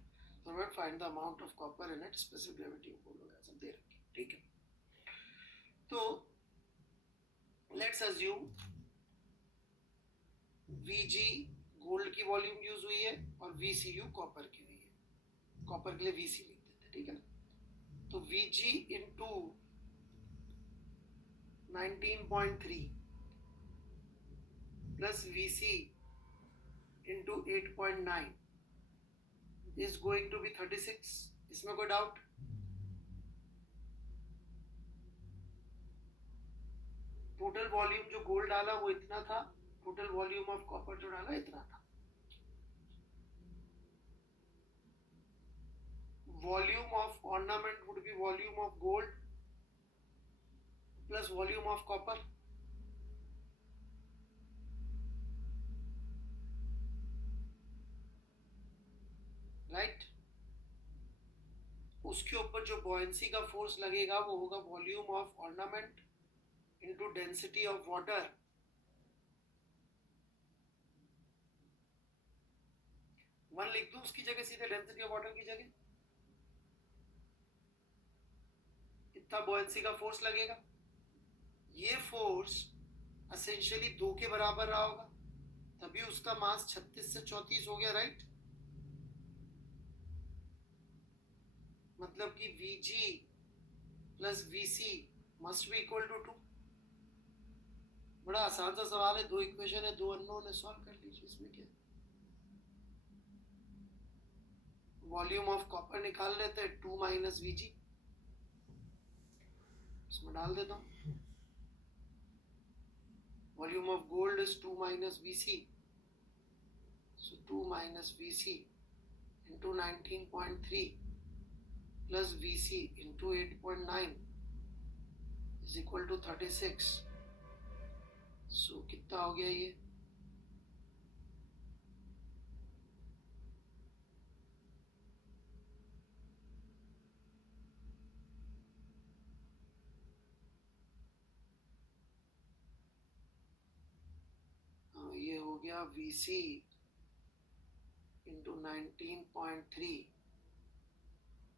So we'll find the amount of copper in it, specific gravity of gold वगैरह सब दे रखी. ठीक है. तो let's assume Vg gold की volume use हुई है और VCU कॉपर की हुई है. कॉपर के लिए Vc लिख देते हैं. ठीक है ना. तो Vg into 19.3 plus Vc into 8.9 is going to be 36. इसमें कोई डाउट? टोटल वॉल्यूम जो गोल्ड डाला वो इतना था, टोटल वॉल्यूम ऑफ कॉपर जो डाला इतना था. Volume of ornament would be volume of gold plus volume of copper. Right. उसके ऊपर जो बॉयंसी का फोर्स लगेगा वो होगा volume of ornament into density of water. One लिख दूं उसकी जगह, सीधे डेंसिटी ऑफ वाटर की जगह. इतना बॉयंसी का फोर्स लगेगा. ये फोर्स एसेंशियली 2 के बराबर रहा होगा, तभी उसका मास 36 से 34 हो गया. राइट. मतलब कि Vg plus Vc must be equal to 2. बड़ा आसान सा सवाल है. 2 इक्वेशन है, 2 अननोन है, सॉल्व कर लीजिए. इसमें क्या, वॉल्यूम ऑफ कॉपर निकाल लेते हैं. 2 माइनस Vg इसमें डाल देता हूँ. Volume of gold is 2 minus Vc, so 2 minus Vc into 19.3 plus Vc into 8.9 is equal to 36. So कितना हो गया ये? ये हो गया Vc into 19.3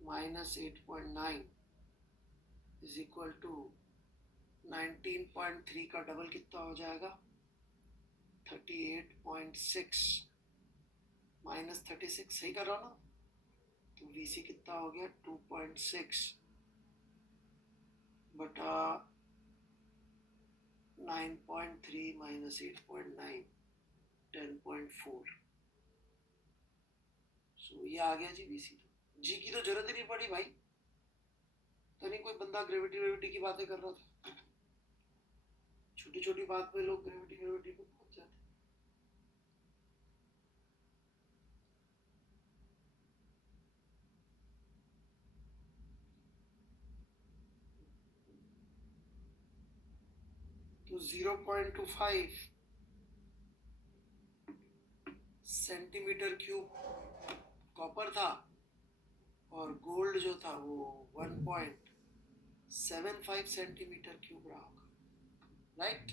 minus 8.9 is equal to 19.3 का डबल कितना हो जाएगा? 38.6 माइनस 36. सही कर रहा हूँ ना? तो Vc कितना हो गया? 2.6 बटा 9.3 माइनस 8.9 10.4. सो ये आ गया जी Vc. जी की तो जरूरत ही नहीं पड़ी भाई. तो नहीं कोई बंदा ग्रेविटी की बातें कर रहा था. छोटी छोटी बात पे लोग ग्रेविटी पे पहुंच जाते. तो 0.25 सेंटीमीटर क्यूब कॉपर था और गोल्ड जो था वो 1.75 सेंटीमीटर क्यूब रहा होगा. राइट.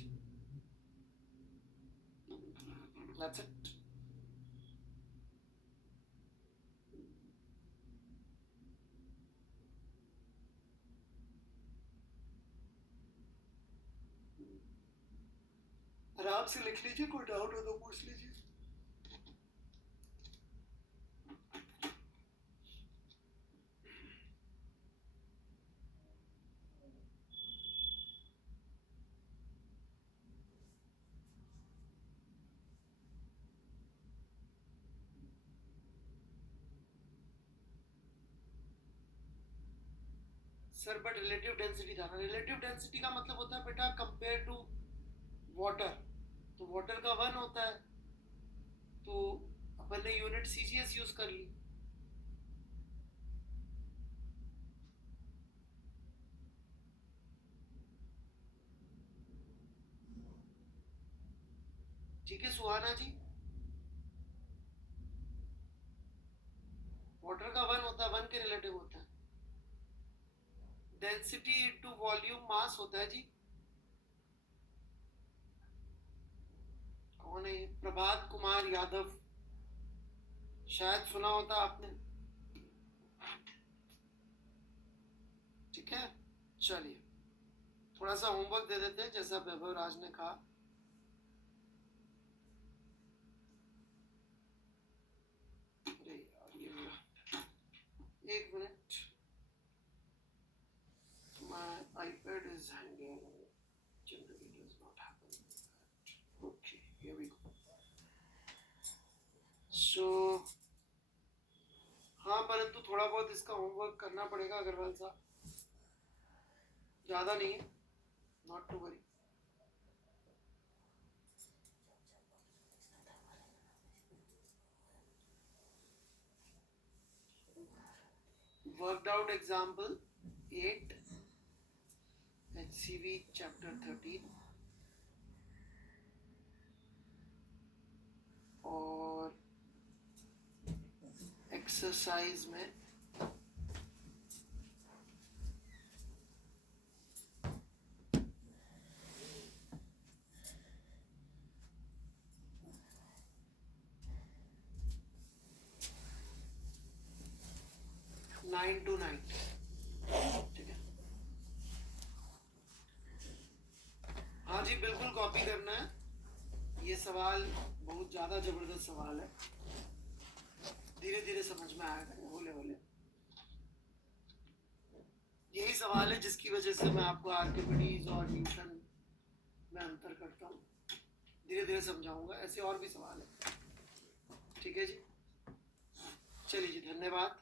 That's it. आराम से लिख लीजिए, कोई डाउट हो तो पूछ लीजिए. सर बट रिलेटिव डेंसिटी था ना। रिलेटिव डेंसिटी का मतलब होता है बेटा कंपेयर टू वाटर, तो वाटर का 1 होता है, तो अपन ने यूनिट सीजीएस यूज कर ली। ठीक है सुहाना जी, वाटर का 1 होता है, 1 के रिलेटिव होता है। डेंसिटी इनटू वॉल्यूम मास होता है जी। कौन है ये? प्रभात कुमार यादव, शायद सुना होता आपने। ठीक है, चलिए थोड़ा सा होमवर्क दे देते हैं जैसा वैभव राज ने कहा। अरे यार ये मेरा, एक minute, my iPad is hanging. Generally does not happen like that. Okay, here we go. So हाँ, परंतु थोड़ा बहुत इसका होमवर्क करना पड़ेगा अग्रवाल साहब, ज़्यादा नहीं है, not to worry. Worked out example 8 HCV chapter 13 और एक्सरसाइज में नाइन टू नाइन। ठीक है, हाँ जी बिल्कुल कॉपी करना है। ये सवाल बहुत ज़्यादा ज़बरदस्त सवाल है, धीरे धीरे समझ में आएगा, होले होले। यही सवाल है जिसकी वजह से मैं आपको आर्किमिडीज और न्यूटन में अंतर करता हूँ, धीरे धीरे समझाऊंगा। ऐसे और भी सवाल है। ठीक है जी, चलिए जी, धन्यवाद।